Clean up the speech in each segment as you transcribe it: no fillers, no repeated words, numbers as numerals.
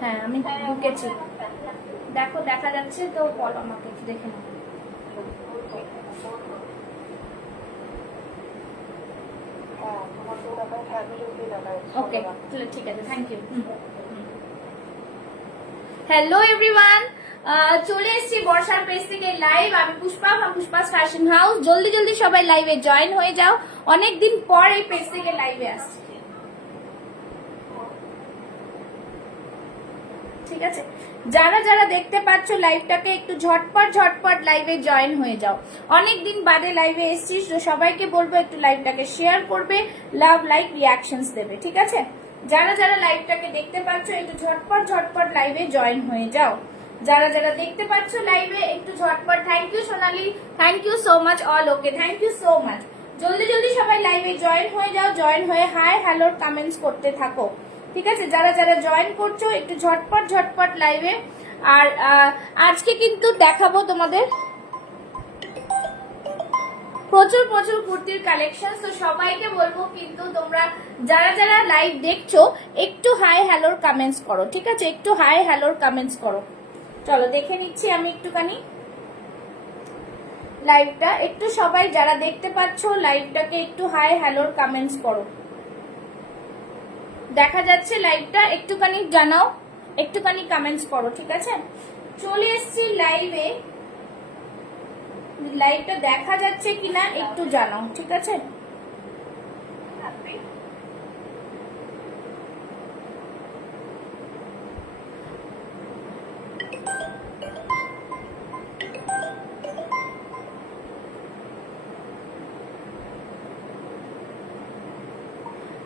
হ্যাঁ আমি ঢুকেছি, দেখো দেখা যাচ্ছে তো, বলো আমাকে একটু দেখে নাও। ওকে ঠিক আছে, থ্যাংক ইউ। হ্যালো এভরিওয়ান, চলে এসেছি বর্ষার পেজ থেকে লাইভ। আমি পুষ্পা, পুষ্পাস ফ্যাশন হাউস। জলদি জলদি সবাই লাইভে জয়েন হয়ে যাও, অনেকদিন পর এই পেজ থেকে লাইভে আসছি, ঠিক আছে? যারা যারা দেখতে পাচ্ছ লাইভটাকে একটু ঝটপট ঝটপট লাইভে জয়েন হয়ে যাও। অনেকদিন বাদে লাইভে এসেছিস, তো সবাইকে বলবো একটু লাইভটাকে শেয়ার করবে, লাভ লাইক রিয়াকশনস দেবে, ঠিক আছে? যারা যারা লাইভটাকে দেখতে পাচ্ছ একটু ঝটপট ঝটপট লাইভে জয়েন হয়ে যাও। যারা যারা দেখতে পাচ্ছ লাইভে একটু ঝটপট। Thank you Sonali, thank you so much all. Okay, thank you so much. জলদি জলদি সবাই লাইভে জয়েন হয়ে যাও, জয়েন হয়ে হাই হ্যালোর কমেন্টস করতে থাকো, ঠিক আছে? যারা যারা জয়েন করছো একটু ঝটপট ঝটপট লাইভে। আর আজকে কিন্তু দেখাবো তোমাদের প্রচুর প্রচুর কুর্তির কালেকশন। তো সবাইকে বলবো কিন্তু তোমরা যারা যারা লাইভ দেখছো একটু হাই হ্যালোর কমেন্টস করো, ঠিক আছে? একটু হাই হ্যালোর কমেন্টস করো। চলো দেখে নিচ্ছি আমি একটুখানি লাইভটা। একটু সবাই যারা দেখতে পাচ্ছ লাইভটাকে একটু হাই হ্যালোর কমেন্টস করো। দেখা যাচ্ছে লাইভটা? একটুখানি জানাও, একটুখানি কমেন্টস করো, ঠিক আছে? চলে এসছি লাইভে, লাইভটা দেখা যাচ্ছে কিনা একটু জানাও, ঠিক আছে?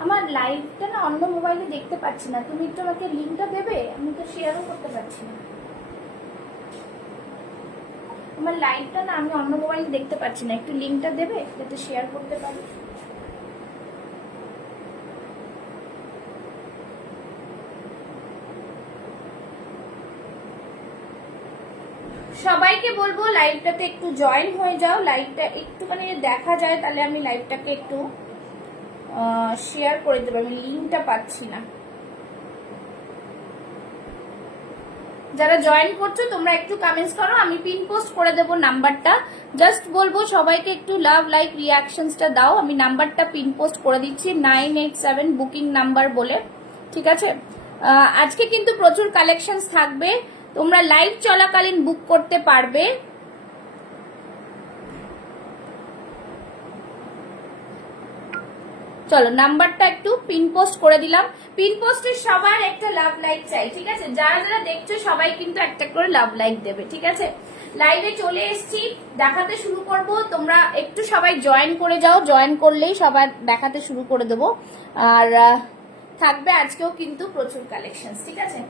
আমার লাইভটা না অন্য মোবাইলে দেখতে পাচ্ছি না, তুমি একটু আমাকে লিঙ্কটা দেবে? আমি তো শেয়ারও করতে পারছি না আমার লাইভটা, না আমি অন্য মোবাইলে দেখতে পাচ্ছি না, একটু লিঙ্কটা দেবে যাতে শেয়ার করতে পারি। সবাইকে বলবো লাইভটাতে একটু জয়েন হয়ে যাও, লাইভটা একটুখানি দেখা যায় তাহলে আমি লাইভটাকে একটু শেয়ার করে দেবো। আমি লিঙ্কটা পাচ্ছি না। যারা জয়েন করছো তোমরা একটু কমেন্টস করো, আমি পিন পোস্ট করে দেবো নাম্বারটা। জাস্ট বলবো সবাইকে একটু লাভ লাইক রিয়াকশনসটা দাও। আমি নাম্বারটা পিন পোস্ট করে দিচ্ছি 987 বুকিং নাম্বার বলে, ঠিক আছে? আজকে কিন্তু প্রচুর কালেকশনস থাকবে, তোমরা লাইভ চলাকালীন বুক করতে পারবে। চলো নাম্বারটা একটু পিন পোস্ট করে দিলাম। পিন পোস্টে সবার একটা লাভ লাইক চাই, ঠিক আছে? যারা যারা দেখছো সবাই কিন্তু একটা করে লাভ লাইক দেবে, ঠিক আছে? লাইভে চলে এসেছি, দেখাতে শুরু করব। তোমরা একটু সবাই জয়েন করে যাও, জয়েন করলেই সবাই দেখাতে শুরু করে দেবো। আর থাকবে আজকেও কিন্তু প্রচুর কালেকশন, ঠিক আছে?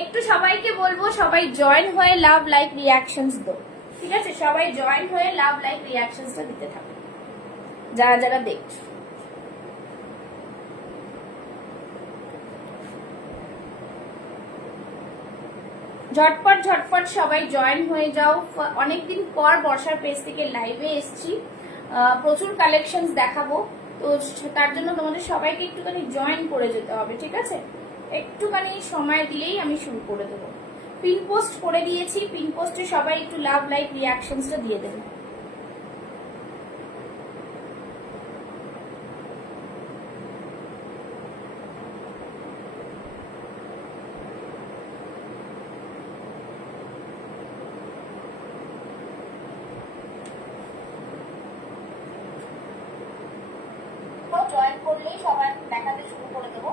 একটু সবাইকে বলবো সবাই জয়েন হয়ে লাভ লাইক রিয়াকশনস দাও, ঠিক আছে? সবাই জয়েন হয়ে লাভ লাইক রিয়াকশনসটা দিতে থাকো যারা যারা দেখছো। ঝটপট ঝটপট সবাই জয়েন হয়ে যাও। অনেকদিন পর বর্ষার পেজ থেকে লাইভে এসছি, প্রচুর কালেকশন দেখাবো, তো তার জন্য তোমাদের সবাইকে একটুখানি জয়েন করে যেতে হবে, ঠিক আছে? একটুখানি সময় দিলেই আমি শুরু করে দেবো। পিন পোস্ট করে দিয়েছি, পিন পোস্টে সবাই একটু লাভ লাইক রিয়াকশনসটা দিয়ে দেবে। জয়েন করলেই সবাই দেখাতে শুরু করে দেবো।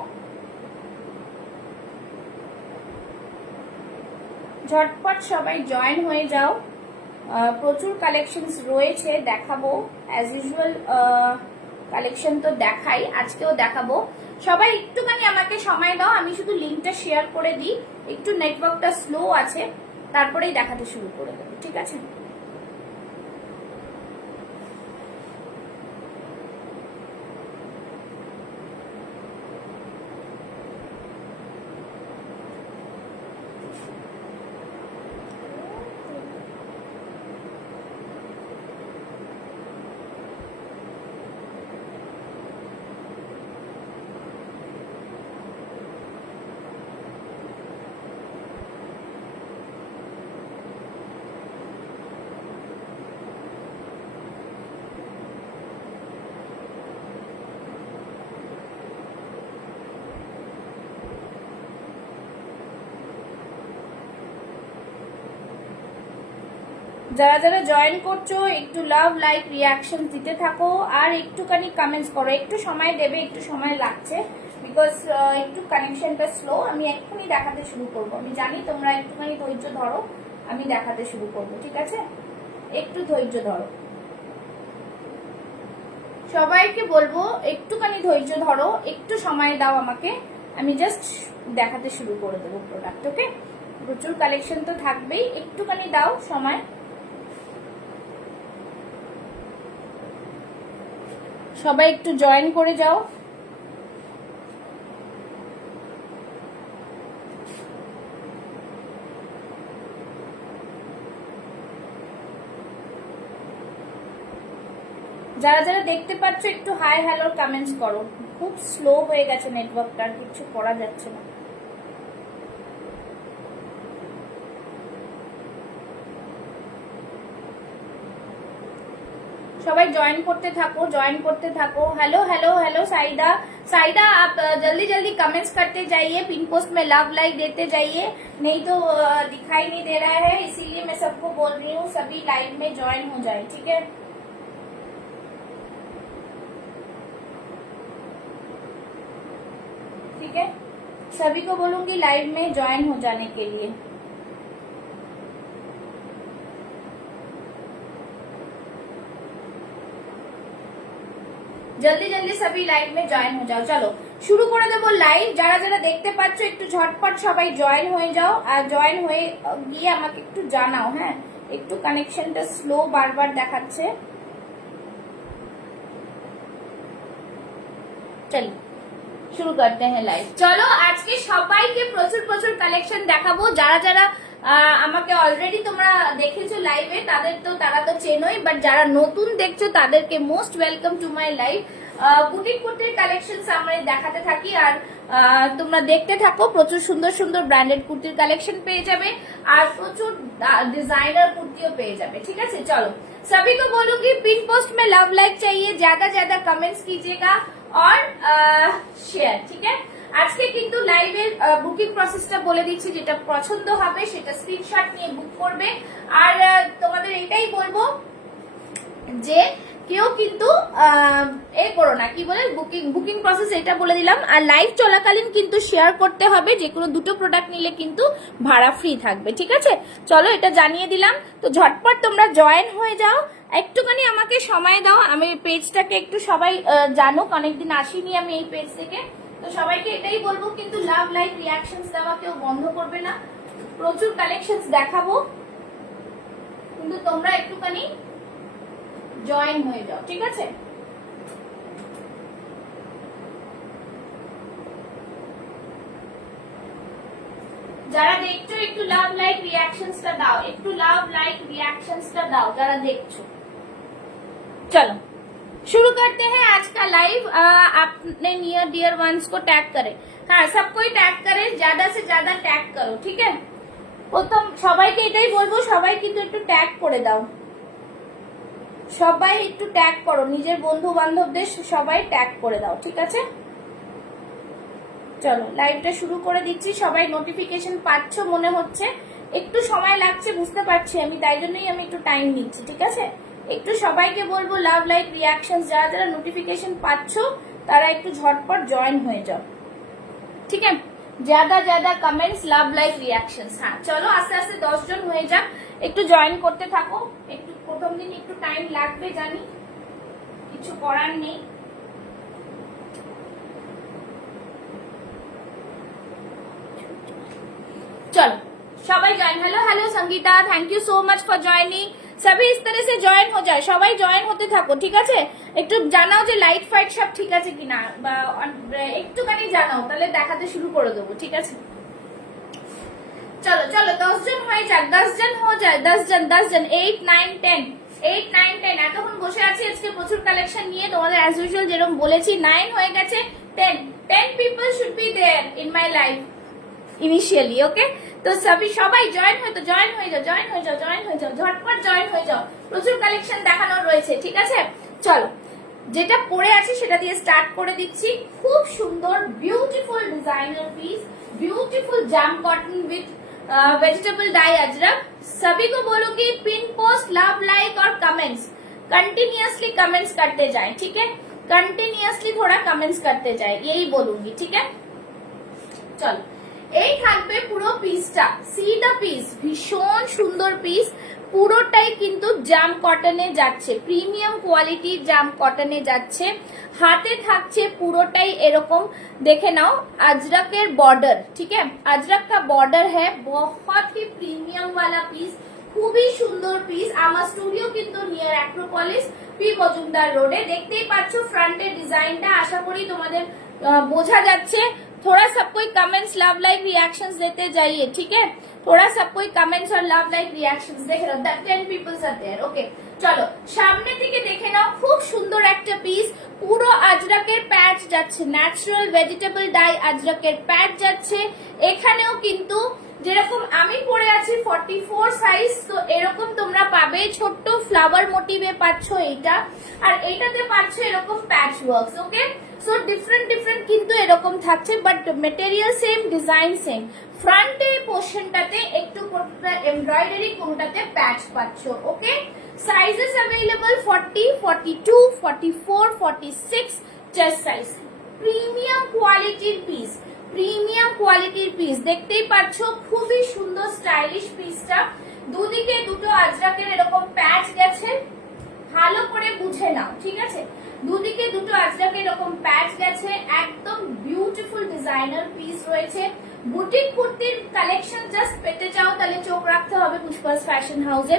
ঝটপট সবাই জয়েন হয়ে যাও, প্রচুর কালেকশনস রয়েছে দেখাবো। অ্যাজ ইউজুয়াল কালেকশন তো দেখাই, আজকেও দেখাবো। সবাই একটুখানি আমাকে সময় দাও, আমি শুধু লিঙ্কটা শেয়ার করে দিই। একটু নেটওয়ার্কটা স্লো আছে, তারপরেই দেখাতে শুরু করে দেবো, ঠিক আছে? যারা যারা জয়েন করছো একটু লাভ লাইক রিয়াকশন দিতে থাকো আর একটুখানি কমেন্টস করো। একটু সময় দেবে, একটু সময় লাগছে বিকজ একটু কানেকশনটা স্লো। আমি এক্ষুনি দেখাতে শুরু করব। আমি জানি তোমরা একটুখানি ধৈর্য ধরো, আমি দেখাতে শুরু করব, ঠিক আছে? একটু ধৈর্য ধরো। সবাইকে বলবো একটুখানি ধৈর্য ধরো, একটু সময় দাও আমাকে, আমি জাস্ট দেখাতে শুরু করে দেবো প্রোডাক্ট। ওকে, প্রচুর কালেকশন তো থাকবেই, একটুখানি দাও সময়। সবাই একটু জয়েন করে যাও। যারা যারা দেখতে পাচ্ছ একটু হাই হ্যালো কমেন্টস করো। খুব স্লো হয়ে গেছে নেটওয়ার্কটা, আর কিছু করা যাচ্ছে না। সবাই জয়েন করতে থাকো, জয়েন করতে থাকো। Hello hello hello Saida, Saida आप जल्दी जल्दी कमेंट्स करते जाइए, पिन पोस्ट में लव लाइक देते जाइए, नहीं तो दिखाई नहीं दे रहा है, इसीलिए मैं सबको बोल रही हूँ सभी लाइव में ज्वाइन हो जाए, ठीक है? ठीक है, सभी को बोलूंगी लाइव में ज्वाइन हो जाने के लिए। जल्दी जल्दी सभी लाइव में জয়েন হয়ে যাও। চলো শুরু করে দেবো লাইভ। যারা যারা দেখতে পাচ্ছ একটু ঝটপট সবাই জয়েন হয়ে যাও, আর জয়েন হয়ে গিয়ে আমাকে একটু জানাও। হ্যাঁ, একটু কানেকশনটা স্লো বারবার দেখাচ্ছে। চলো শুরু করতে হ্যাঁ লাইভ। চলো আজকে সবাইকে প্রচুর প্রচুর কালেকশন দেখাবো। যারা যারা আমাকে অলরেডি তোমরা দেখেছো লাইভে তারা তো চেনোই, বাট যারা নতুন দেখছো তাদেরকে most welcome to my live. Boutique কুর্তির কালেকশন আমরা দেখাতে থাকি, আর তোমরা দেখতে থাকো। প্রচুর সুন্দর সুন্দর ব্র্যান্ডেড কুর্তির কালেকশন পেয়ে যাবে, আর প্রচুর ডিजाइनर कुर्तियों পেয়ে যাবে, ঠিক আছে? চলো सभी को बोलूंगी पिन पोस्ट में लव लाइक चाहिए, ज्यादा ज्यादा कमेंट्स कीजिएगा और शेयर, ठीक है? আজকে কিন্তু লাইভের বুকিং প্রসেসটা বলে দিচ্ছি, যেটা পছন্দ হবে সেটা স্ক্রিনশট নিয়ে বুক করবে। আর তোমাদের এটাই বলবো যে কেউ কিন্তু এই করো না, কি বলে, বুকিং প্রসেস এটা বলে দিলাম। আর লাইভ চলাকালীন কিন্তু শেয়ার করতে হবে, যে কোনো দুটো প্রোডাক্ট নিলে কিন্তু ভাড়া ফ্রি থাকবে, ঠিক আছে? চলো এটা জানিয়ে দিলাম। তো ঝটপট তোমরা জয়েন হয়ে যাও, একটুখানি আমাকে সময় দাও। আমি পেজটাকে একটু সবাই জানুক, অনেকদিন আসিনি আমি এই পেজ থেকে। তো সবাইকে এটাই বলবো, কিন্তু লাভ লাইক রিয়াকশনস দেওয়া কেউ বন্ধ করবে না। প্রচুর কালেকশনস দেখাবো, কিন্তু তোমরা একটুখানি জয়েন হয়ে যাও, ঠিক আছে? যারা দেখছো একটু লাভ লাইক রিয়াকশনসটা দাও, একটু লাভ লাইক রিयाक्शंसটা দাও যারা দেখছো। चलो शुरू करते हैं आज का लाइव। अपने नियर डियर वंस को टैग करें, हाँ सबको ही टैग करें, ज्यादा से ज्यादा टैग करो, ठीक है? প্রথম সবাইকে এটাই বলবো, সবাই কিন্তু একটু ট্যাগ করে দাও, সবাই একটু ট্যাগ করো, নিজের বন্ধু বান্ধবদের সবাই ট্যাগ করে দাও, ঠিক আছে? চলো লাইভটা শুরু করে দিচ্ছি। সবাই নোটিফিকেশন পাচ্ছ মনে হচ্ছে, একটু সময় লাগছে বুঝতে পারছি আমি, তাই জন্যই আমি একটু টাইম নিচ্ছি, ঠিক আছে? একটু সবাইকে বলবো লাভ লাইক রিয়াকশন, যারা যারা নোটিফিকেশন পাচ্ছ তারা একটু ঝটপট জয়েন হয়ে যাও, ঠিক আছে? ज्यादा ज्यादा कमेंट्स लव लाइक रिएक्शंस। हाँ चलो आस्ते आस्ते 10 জন হয়ে যাক, একটু জয়েন করতে থাকো। একটু প্রথম দিন একটু টাইম লাগবে জানি, কিছু করার নেই। चलो সবাই join. Hello hello Sangeeta, thank you so much for joining. सभी इस तरह से জয়েন हो जाए, সবাই জয়েন হতে থাকো, ঠিক আছে? একটু জানাও যে লাইট ফাইট সব ঠিক আছে কিনা, বা একটুখানি জানাও, তাহলে দেখাতে শুরু করে দেবো, ঠিক আছে? চলো চলো 10 জন হয়ে যাক, 10 জন হয়ে যায়, 10 জন 8 9 10 8 9 10। এতক্ষণ বসে আছি আজকে প্রচুর কালেকশন নিয়ে, তোমাদের অ্যাজ ইউজুয়াল যেরকম বলেছি 9 হয়ে গেছে, 10 people should be there in my life initially, okay? তো সবাই জয়েন হয়ে যাও, জয়েন হয়ে যাও, ঝটপট জয়েন হয়ে যাও। প্রচুর কালেকশন দেখানোর রয়েছে, ঠিক আছে? চলো যেটা পরে আছে সেটা দিয়ে স্টার্ট করে দিচ্ছি। খুব সুন্দর beautiful designer piece, beautiful jam cotton with vegetable die Ajrak. सभी को बोलूंगी पिन पोस्ट, लव, लाइक और कमेंट्स, कंटिन्यूअसली कमेंट्स करते जाएं, ठीक है, कंटिन्यूअसली थोड़ा कमेंट्स करते जाएं, यही बोलूंगी, ठीक है। चलो এই থাকবে পুরো পিসটা, সি দা পিস, ভীষণ সুন্দর পিস, পুরোটাই কিন্তু জাম কটনে যাচ্ছে, প্রিমিয়াম কোয়ালিটির জাম কটনে যাচ্ছে। হাতে থাকছে পুরোটাই এরকম, দেখে নাও अजरक बॉर्डर, ठीक है, अजरक का बॉर्डर है, बहुत ही प्रीमियम वाला पीस, খুবই সুন্দর পিস। আমার স্টুডিও কিন্তু নিয়ার অ্যাক্রোপলিস, পি মজুমদার রোডে। দেখতেই পাচ্ছ ফ্রন্টের ডিজাইনটা, আশা করি তোমাদের বোঝা যাচ্ছে। थोड़ा सब कोई कमेंट्स लव लाइक रिएक्शंस देते जाइए, ठीक है, थोड़ा सब कोई कमेंट्स और लव लाइक रिएक्शंस देख रहे हो, 10 पीपल्स आर देयर, ओके। চলো সামনে থেকে দেখে নাও, খুব সুন্দর একটা পিস, পুরো আজরকের প্যাচ যাচ্ছে, ন্যাচারাল ভেজিটেবল ডাই আজরকের প্যাচ যাচ্ছে। এখানেও কিন্তু যেরকম আমি পরে আছি 44 সাইজ, তো এরকম তোমরা পাবে, ছোট্ট ফ্লাওয়ার মোটিভে পাচ্ছ এইটা, আর এইটাতে পাচ্ছ এরকম patch works, okay. So different কিন্তু এরকম থাকছে, but material same, design same. ফ্রন্টে পোর্শনটাতে একটু কোনটা এমব্রয়ডারি, কোনটাতে প্যাচ পাচ্ছ, okay. Sizes available 40, 42, 44, 46 chest size. Premium কোয়ালিটির পিস, প্রিমিয়াম কোয়ালিটির পিস, দেখতেই পাচ্ছ খুবই সুন্দর স্টাইলিশ পিসটা। দুদিকে দুটো আজরাকের এরকম প্যাচ গেছে, ভালো করে বুঝে নাও, ঠিক আছে, দুদিকে দুটো আজরাকের এরকম প্যাচ গেছে, একদম বিউটিফুল ডিজাইনার পিস রয়েছে। বুটিক কুর্তির কালেকশন জাস্ট পেতে চাও তাহলে চোখ রাখতে হবে পুষ্পাস ফ্যাশন হাউসে।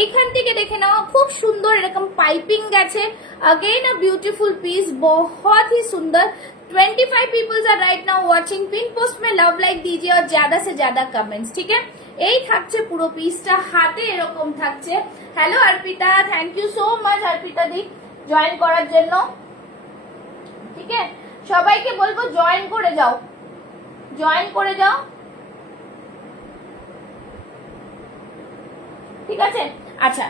এইখান থেকে দেখে নাও, খুব সুন্দর এরকম পাইপিং গেছে, अगेन अ ब्यूटीफुल पीस, बहुत ही सुंदर। 25 peoples are right now watching, pin post में लव लाइक दीजिए और ज्यादा से ज्यादा कमेंट्स, ठीक है। এই থাকছে পুরো পিসটা, হাতে এরকম থাকছে। Hello Arpita, thank you so much Arpita দি জয়েন করার জন্য, ঠিক আছে, সবাইকে বলবো জয়েন করে যাও, জয়েন করে যাও, ঠিক আছে। আচ্ছা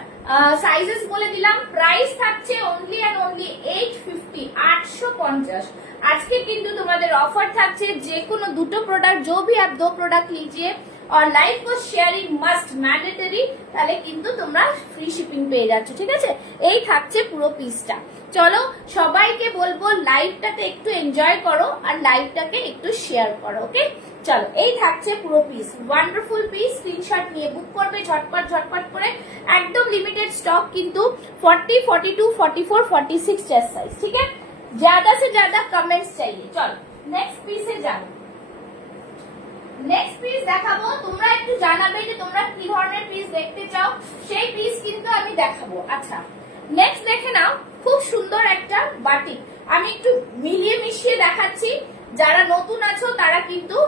সাইজেস বলে দিলাম, প্রাইস থাকছে অনলি এন্ড অনলি 850, 850। আজকে কিন্তু তোমাদের অফার থাকছে, যে কোনো দুটো প্রোডাক্ট, जो भी आप दो प्रोडक्ट लीजिए और लाइव को शेयरिंग मस्ट मैंडेटरी, তাহলে কিন্তু তোমরা ফ্রি শিপিং পেয়ে যাচ্ছ, ঠিক আছে। এই থাকছে পুরো পিসটা। চলো সবাইকে বলবো লাইভটাতে একটু এনজয় করো আর লাইভটাকে একটু শেয়ার করো, ওকে। চলো এই থাকছে পুরো পিস, ওয়ান্ডারফুল পিস, স্ক্রিনশট নিয়ে বুক করবে ঝটপট ঝটপট করে, একদম লিমিটেড স্টক কিন্তু। 40, 42, 44, 46 চেস্ট সাইজ, ঠিক है। ज्यादा से ज्यादा कमेंट्स चाहिए। চলো নেক্সট পিসে যাবো। নেক্সট পিস দেখাবো, তোমরা একটু জানাবে যে তোমরা কি ধরনের পিস দেখতে চাও, সেই পিস কিন্তু আমি দেখাবো। আচ্ছা নেক্সট দেখে নাও, খুব সুন্দর একটা বাটিক, আমি একটু মিলিয়ে মিশিয়ে দেখাচ্ছি, যারা নতুন আছো তারা কিন্তু,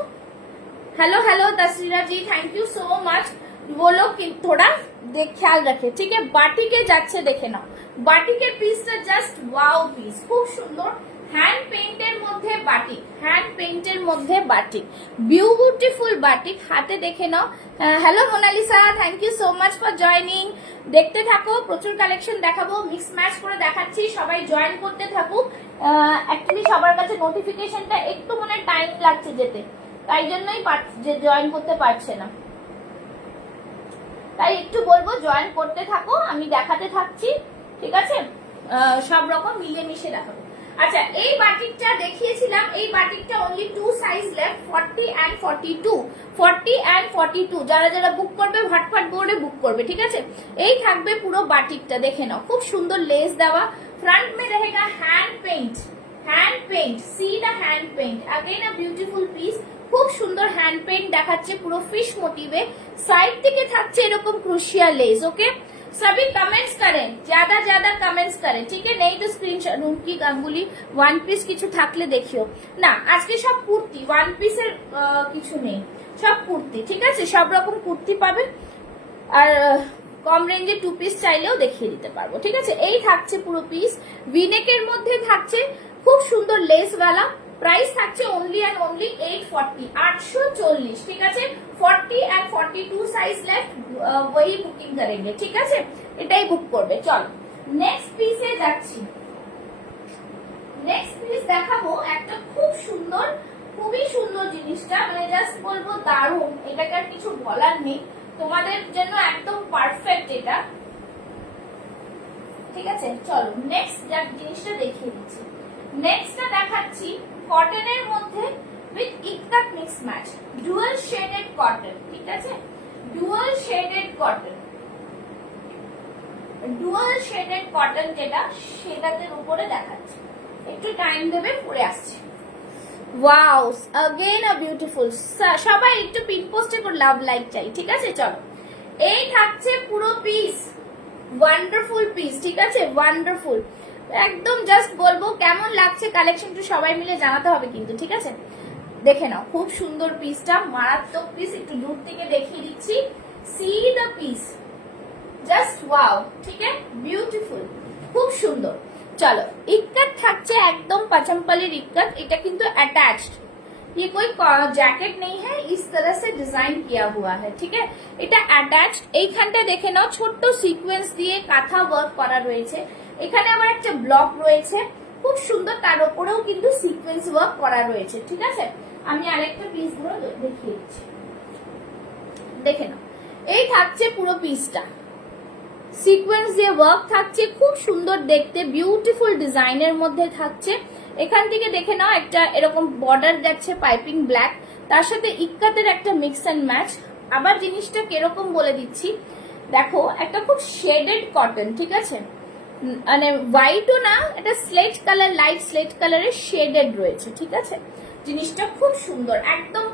hello hello Tasveera ji, thank you so much. वो लोग थोड़ा ख्याल रखे, ठीक है। बाटिके যাচ্ছে দেখে নাও, বাটিকের পিসটা জাস্ট ওয়াও পিস, খুব সুন্দর, হ্যান্ড পেইন্টের মধ্যে বাটিক, হ্যান্ড পেইন্টের মধ্যে বাটিক, বিউটিফুল বাটিক, হাতে দেখে নাও। Hello Monalisa, thank you so much for joining. দেখতে থাকো, প্রচুর কালেকশন দেখাবো, মিক্স ম্যাচ করে দেখাচ্ছি, সবাই জয়েন করতে থাকুক। অ্যাকচুয়ালি সবার কাছে নোটিফিকেশনটা একটু মনে টাইম লাগছে যেতে, তাই জন্যই যে জয়েন করতে পারছে না, তাই একটু বলবো জয়েন করতে থাকো, আমি দেখাতে থাকছি, ঠিক আছে, সব রকম মিলিয়ে মিশিয়ে দেখাবো। আচ্ছা এই বাটিকটা দেখিয়েছিলাম, এই বাটিকটা only 2 size left, 40 and 42, 40 and 42। যারা যারা বুক করবে ফটফট বোর্ডে বুক করবে, ঠিক আছে। এই থাকবে পুরো বাটিকটা, দেখে নাও, খুব সুন্দর লেস দেওয়া, फ्रंट में रहेगा hand paint, hand paint, see the hand paint, again a beautiful piece, খুব সুন্দর হ্যান্ড পেইন্ট দেখাচ্ছে, পুরো ফিশ মোটিভে, সাইড থেকে থাকছে এরকম ক্রুশিয়া লেস, ওকে। सभी कमेंट्स करें, ज्यादा ज्यादा कमेंट्स करें, ठीक है। नहीं तो screenshot, Rumki Ganguly one piece কিছু থাকলে দেখিও না, আজকে সব কুর্তি, ওয়ান পিসের কিছু নেই, সব কুর্তি, ঠিক আছে, সব রকম কুর্তি পাবেন, আর কম রেঞ্জে 2 পিস চাইলেও দেখিয়ে দিতে পারবো, ঠিক আছে। এই থাকছে পুরো পিস, ভিনেকের মধ্যে থাকছে, খুব সুন্দর লেসওয়ালা, प्राइस থাকছে ओनली एंड ओनली 840, 840, ঠিক আছে। 40 and 42 সাইজ লেফট, वही বুকিং करेंगे, ঠিক আছে, এটাই বুক করবে। চল নেক্সট পিসে যাচ্ছি। নেক্সট পিস দেখাবো একটা খুব সুন্দর খুবই সুন্দর জিনিসটা, মানে জাস্ট বলবো দারুণ, এটাকে আর কিছু বলার নেই, তোমাদের জন্য একদম পারফেক্ট এটা। ঠিক আছে, চলো নেক্সট জিনিসটা দেখিয়ে দিচ্ছি। নেক্সটটা দেখাচ্ছি কটনের মধ্যে with ikat mix match, dual shaded cotton. ঠিক আছে, dual shaded cotton, dual shaded cotton যেটা, সেটাতে উপরে দেখাচ্ছি, একটু টাইম দেবে, পরে আসছে। Wow, again a beautiful. সবাই একটু পিন পোস্টে করে লাভ লাইক চাই। ঠিক আছে, চলো এই থাকছে পুরো পিস, ওয়ান্ডারফুল পিস। ঠিক আছে, ওয়ান্ডারফুল, একদম জাস্ট বলবো কেমন লাগছে কালেকশন একটু সবাই মিলে জানাতে হবে কিন্তু। ঠিক আছে, দেখে নাও, খুব সুন্দর পিসটা, মারাত্মক পিস। একটু দূর থেকে দেখিয়ে দিচ্ছি, C the piece, just wow. ঠিক আছে, বিউটিফুল, খুব সুন্দর। चलो इक्कत থাকছে একদম পাচমপল্লির इक्कत, এটা কিন্তু अटैच्ड, ये कोई जैकेट नहीं है, इस तरह से डिजाइन किया हुआ है। ठीक है, এটা अटैच्ड। এইখানটা দেখে নাও, ছোট্ট সিকোয়েন্স দিয়ে কাঁথা ওয়ার্ক করা রয়েছে, এখানে আবার একটা ব্লক রয়েছে, খুব সুন্দর, তার উপরেও কিন্তু সিকোয়েন্স ওয়ার্ক করা রয়েছে। ঠিক আছে, আমি আরেকটা পিস গুলো দেখিয়ে দিচ্ছি, দেখে নাও। এই থাকছে পুরো পিসটা, সিকোয়েন্স দিয়ে ওয়ার্ক থাকছে, খুব সুন্দর দেখতে, বিউটিফুল ডিজাইনের মধ্যে থাকছে। এখান থেকে দেখে নাও, একটা এরকম বর্ডার যাচ্ছে পাইপিং ব্ল্যাক, তার সাথে ইক্কাতের একটা মিক্স এন্ড ম্যাচ। আবার জিনিসটা কিরকম বলে দিচ্ছি, দেখো একটা খুব শেডেড কটন। ঠিক আছে, মানে হোয়াইটও না, এটা স্লেট কালার, লাইট স্লেট কালারের শেডেড রয়েছে। ঠিক আছে, জিনিসটা খুব সুন্দর, একদম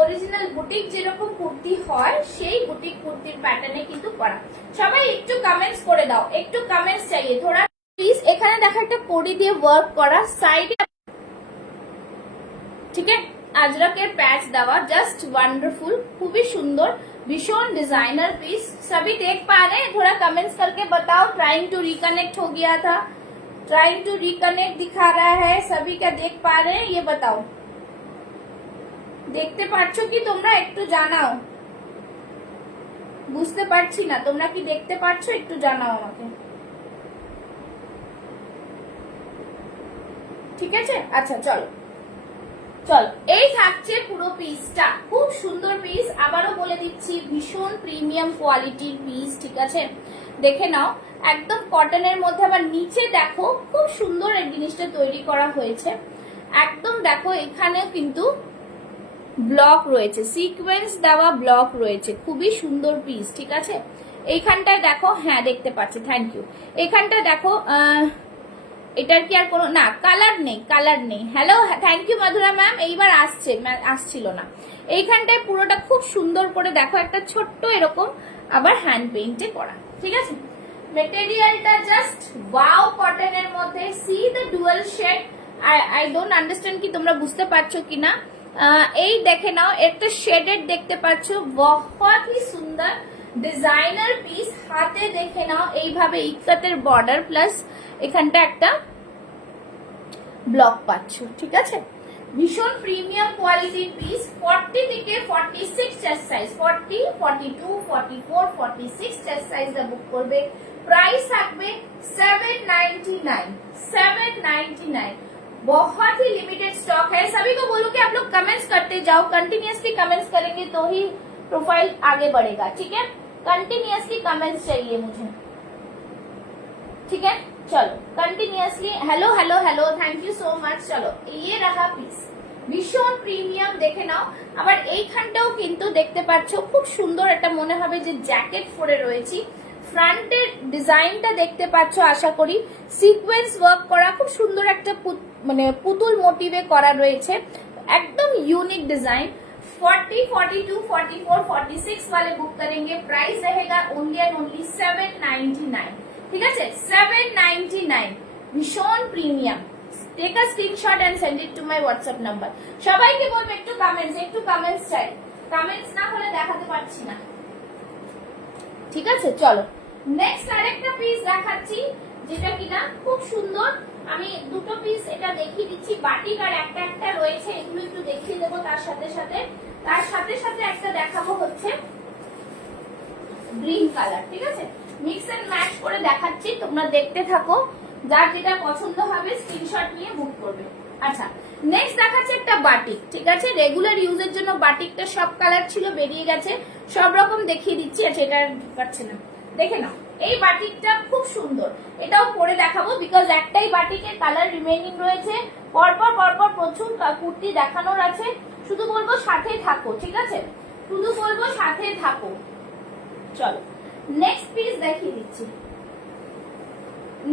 অরিজিনাল বুটিক যেরকম কুর্তি হয় সেই বুটিক কুর্তির প্যাটার্নে কিন্তু করা। সবাই একটু কমেন্টস করে দাও, একটু কমেন্টস চাইয়ে থোড়া প্লিজ। এখানে দেখো একটা পরি দিয়ে ওয়ার্ক করা, সাইডে ঠিক আছে আজরকের প্যাচ দেওয়া, জাস্ট ওয়ান্ডারফুল, খুবই সুন্দর, भीषण डिजाइनर पीस। सभी देख पा रहे हैं, थोड़ा कमेंट्स करके बताओ। ट्राइंग टू रिकनेक्ट हो गया था, ट्राइंग टू रिकनेक्ट दिखा रहा है, सभी क्या देख पा रहे हैं ये बताओ। দেখতে পাচ্ছ কি তোমরা, একটু জানাও, বুঝতে পারছি না, তোমরা কি দেখতে পাচ্ছ, একটু জানাও আমাকে। ঠিক আছে, আচ্ছা চলো চলো, এই থাকছে পুরো পিসটা, খুব সুন্দর পিস, আবারও বলে দিচ্ছি ভীষণ প্রিমিয়াম কোয়ালিটির পিস। ঠিক আছে, দেখে নাও, একদম কটনের মধ্যে, আবার নিচে দেখো খুব সুন্দর এই জিনিসটা তৈরি করা হয়েছে, একদম দেখো এখানে কিন্তু ব্লক রয়েছে, সিকোয়েন্স দেওয়া ব্লক রয়েছে, খুবই সুন্দর পিস। ঠিক আছে, এইখানটায় দেখো, হ্যাঁ দেখতে পাচ্ছি, থ্যাংক ইউ। এখানটায় দেখো, এটার কি আর কোনো না কালার নেই, কালার নেই। Hello, thank you Madhura ma'am, এইবার আসছিল না। এইখানটায় পুরোটা খুব সুন্দর করে দেখো, একটা ছোট্ট এরকম আবার হ্যান্ড পেইন্টে করা। ঠিক আছে, মেটেরিয়ালটা জাস্ট ওয়াও, কটনের মধ্যে, see the dual shade. I don't understand কি তোমরা বুঝতে পারছো কিনা। এই দেখে নাও, একটা শেডেড দেখতে পাচ্ছ, বহুতই সুন্দর ডিজাইনার পিস। হাতে দেখে নাও, এইভাবে ইক্কাতের বর্ডার প্লাস এখানটা একটা ব্লক পাচ্ছ। ঠিক আছে, ভীষণ প্রিমিয়াম কোয়ালিটির পিস। 40 থেকে 46 চেস্ট সাইজ, 40, 42, 44, 46 চেস্ট সাইজ বুক করবে। प्राइस থাকবে 799, 799। बहुत ही लिमिटेड स्टॉक है। सभी को बोलो कि आप लोग कमेंट्स करते जाओ, कंटिन्यूअसली कमेंट्स करेंगे तो ही प्रोफाइल आगे बढ़ेगा। ठीक है, कंटिन्यूअसली कमेंट्स चाहिए मुझे। ठीक है, चलो continuously hello hello hello, thank you so much. चलो ये रहा पिस, ভীষণ প্রিমিয়াম, দেখে নাও। আবার এইখানটাও কিন্তু দেখতে পাচ্ছ, খুব সুন্দর, একটা মনে হবে যে জ্যাকেট পরে রয়েছি। ফ্রন্টের ডিজাইনটা দেখতে পাচ্ছ, আশা করি সিকোয়েন্স ওয়ার্ক করা, খুব সুন্দর একটা মানে পুতুল মোটিভে করা রয়েছে, একদম यूनिक डिजाइन। 40, 42, 44, 46 वाले बुक करेंगे, प्राइस रहेगा ओनली एंड ओनली 799। ঠিক আছে, 799, ভীষণ premium. Take a screenshot and send it to my WhatsApp number. সবাইকে বলবো একটু কমেন্টস চাই, কমেন্টস না হলে দেখাতে পারছি না। ঠিক আছে, চলো নেক্সট আরেকটা পিস দেখাচ্ছি, যেটা কিনা খুব সুন্দর। আমি দুটো পিস এটা দেখিয়ে দিচ্ছি, বাটিক আর একটা একটা রয়েছে, এগুলো একটু দেখিয়ে দেবো। তার সাথে সাথে একটা দেখাবো হচ্ছে গ্রিন কালার। ঠিক আছে, মিক্স এন্ড ম্যাচ করে দেখাচ্ছি, তোমরা দেখতে থাকো, যার যেটা পছন্দ হবে স্ক্রিনশট নিয়ে বুক করবে। আচ্ছা, নেক্সট দেখাচ্ছে একটা বাটিক। ঠিক আছে, রেগুলার ইউজের জন্য বাটিকটা সব কালার ছিল, বেরিয়ে গেছে, সব রকম দেখিয়ে দিচ্ছি। আচ্ছা, এটা ঢুকাচ্ছে না, দেখে নাও। এই বাটিকটা খুব সুন্দর, এটাও পরে দেখাবো বিকজ একটাই বাটিকের কালার রিমেইনিং রয়েছে। পরপর পরপর প্রচুর কুর্তি দেখানোর আছে, শুধু বলবো সাথে থাকো। ঠিক আছে, শুধু বলবো সাথে থাকো। চলো নেক্সট পিস দেখিয়ে দিচ্ছি।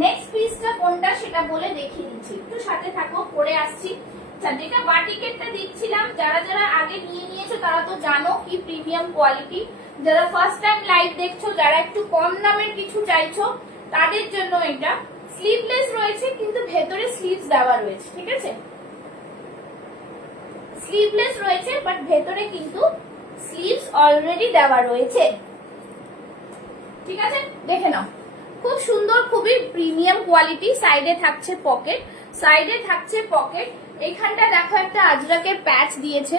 নেক্সট পিসটা কোনটা সেটা বলে দেখিয়ে দিচ্ছি, একটু সাথে থাকো, পরে আসছি। যেটা বাটিকেটটা দিচ্ছিলাম, যারা যারা আগে নিয়ে নিয়েছো তারা তো জানো কি প্রিমিয়াম কোয়ালিটি। যারা ফার্স্ট টাইম লাইভ দেখছো, যারা একটু কম দামের কিছু চাইছো, তাদের জন্য এটা স্লিভলেস রয়েছে, কিন্তু ভেতরে স্লিভস দেওয়া রয়েছে। ঠিক আছে, স্লিভলেস রয়েছে বাট ভেতরে কিন্তু স্লিভস অলরেডি দেওয়া রয়েছে। ঠিক আছে, দেখে নাও, খুব সুন্দর, খুবই প্রিমিয়াম কোয়ালিটি। সাইডে থাকছে পকেট, সাইডে থাকছে পকেট। এখানটা দেখো একটা আজরাকের প্যাচ দিয়েছে।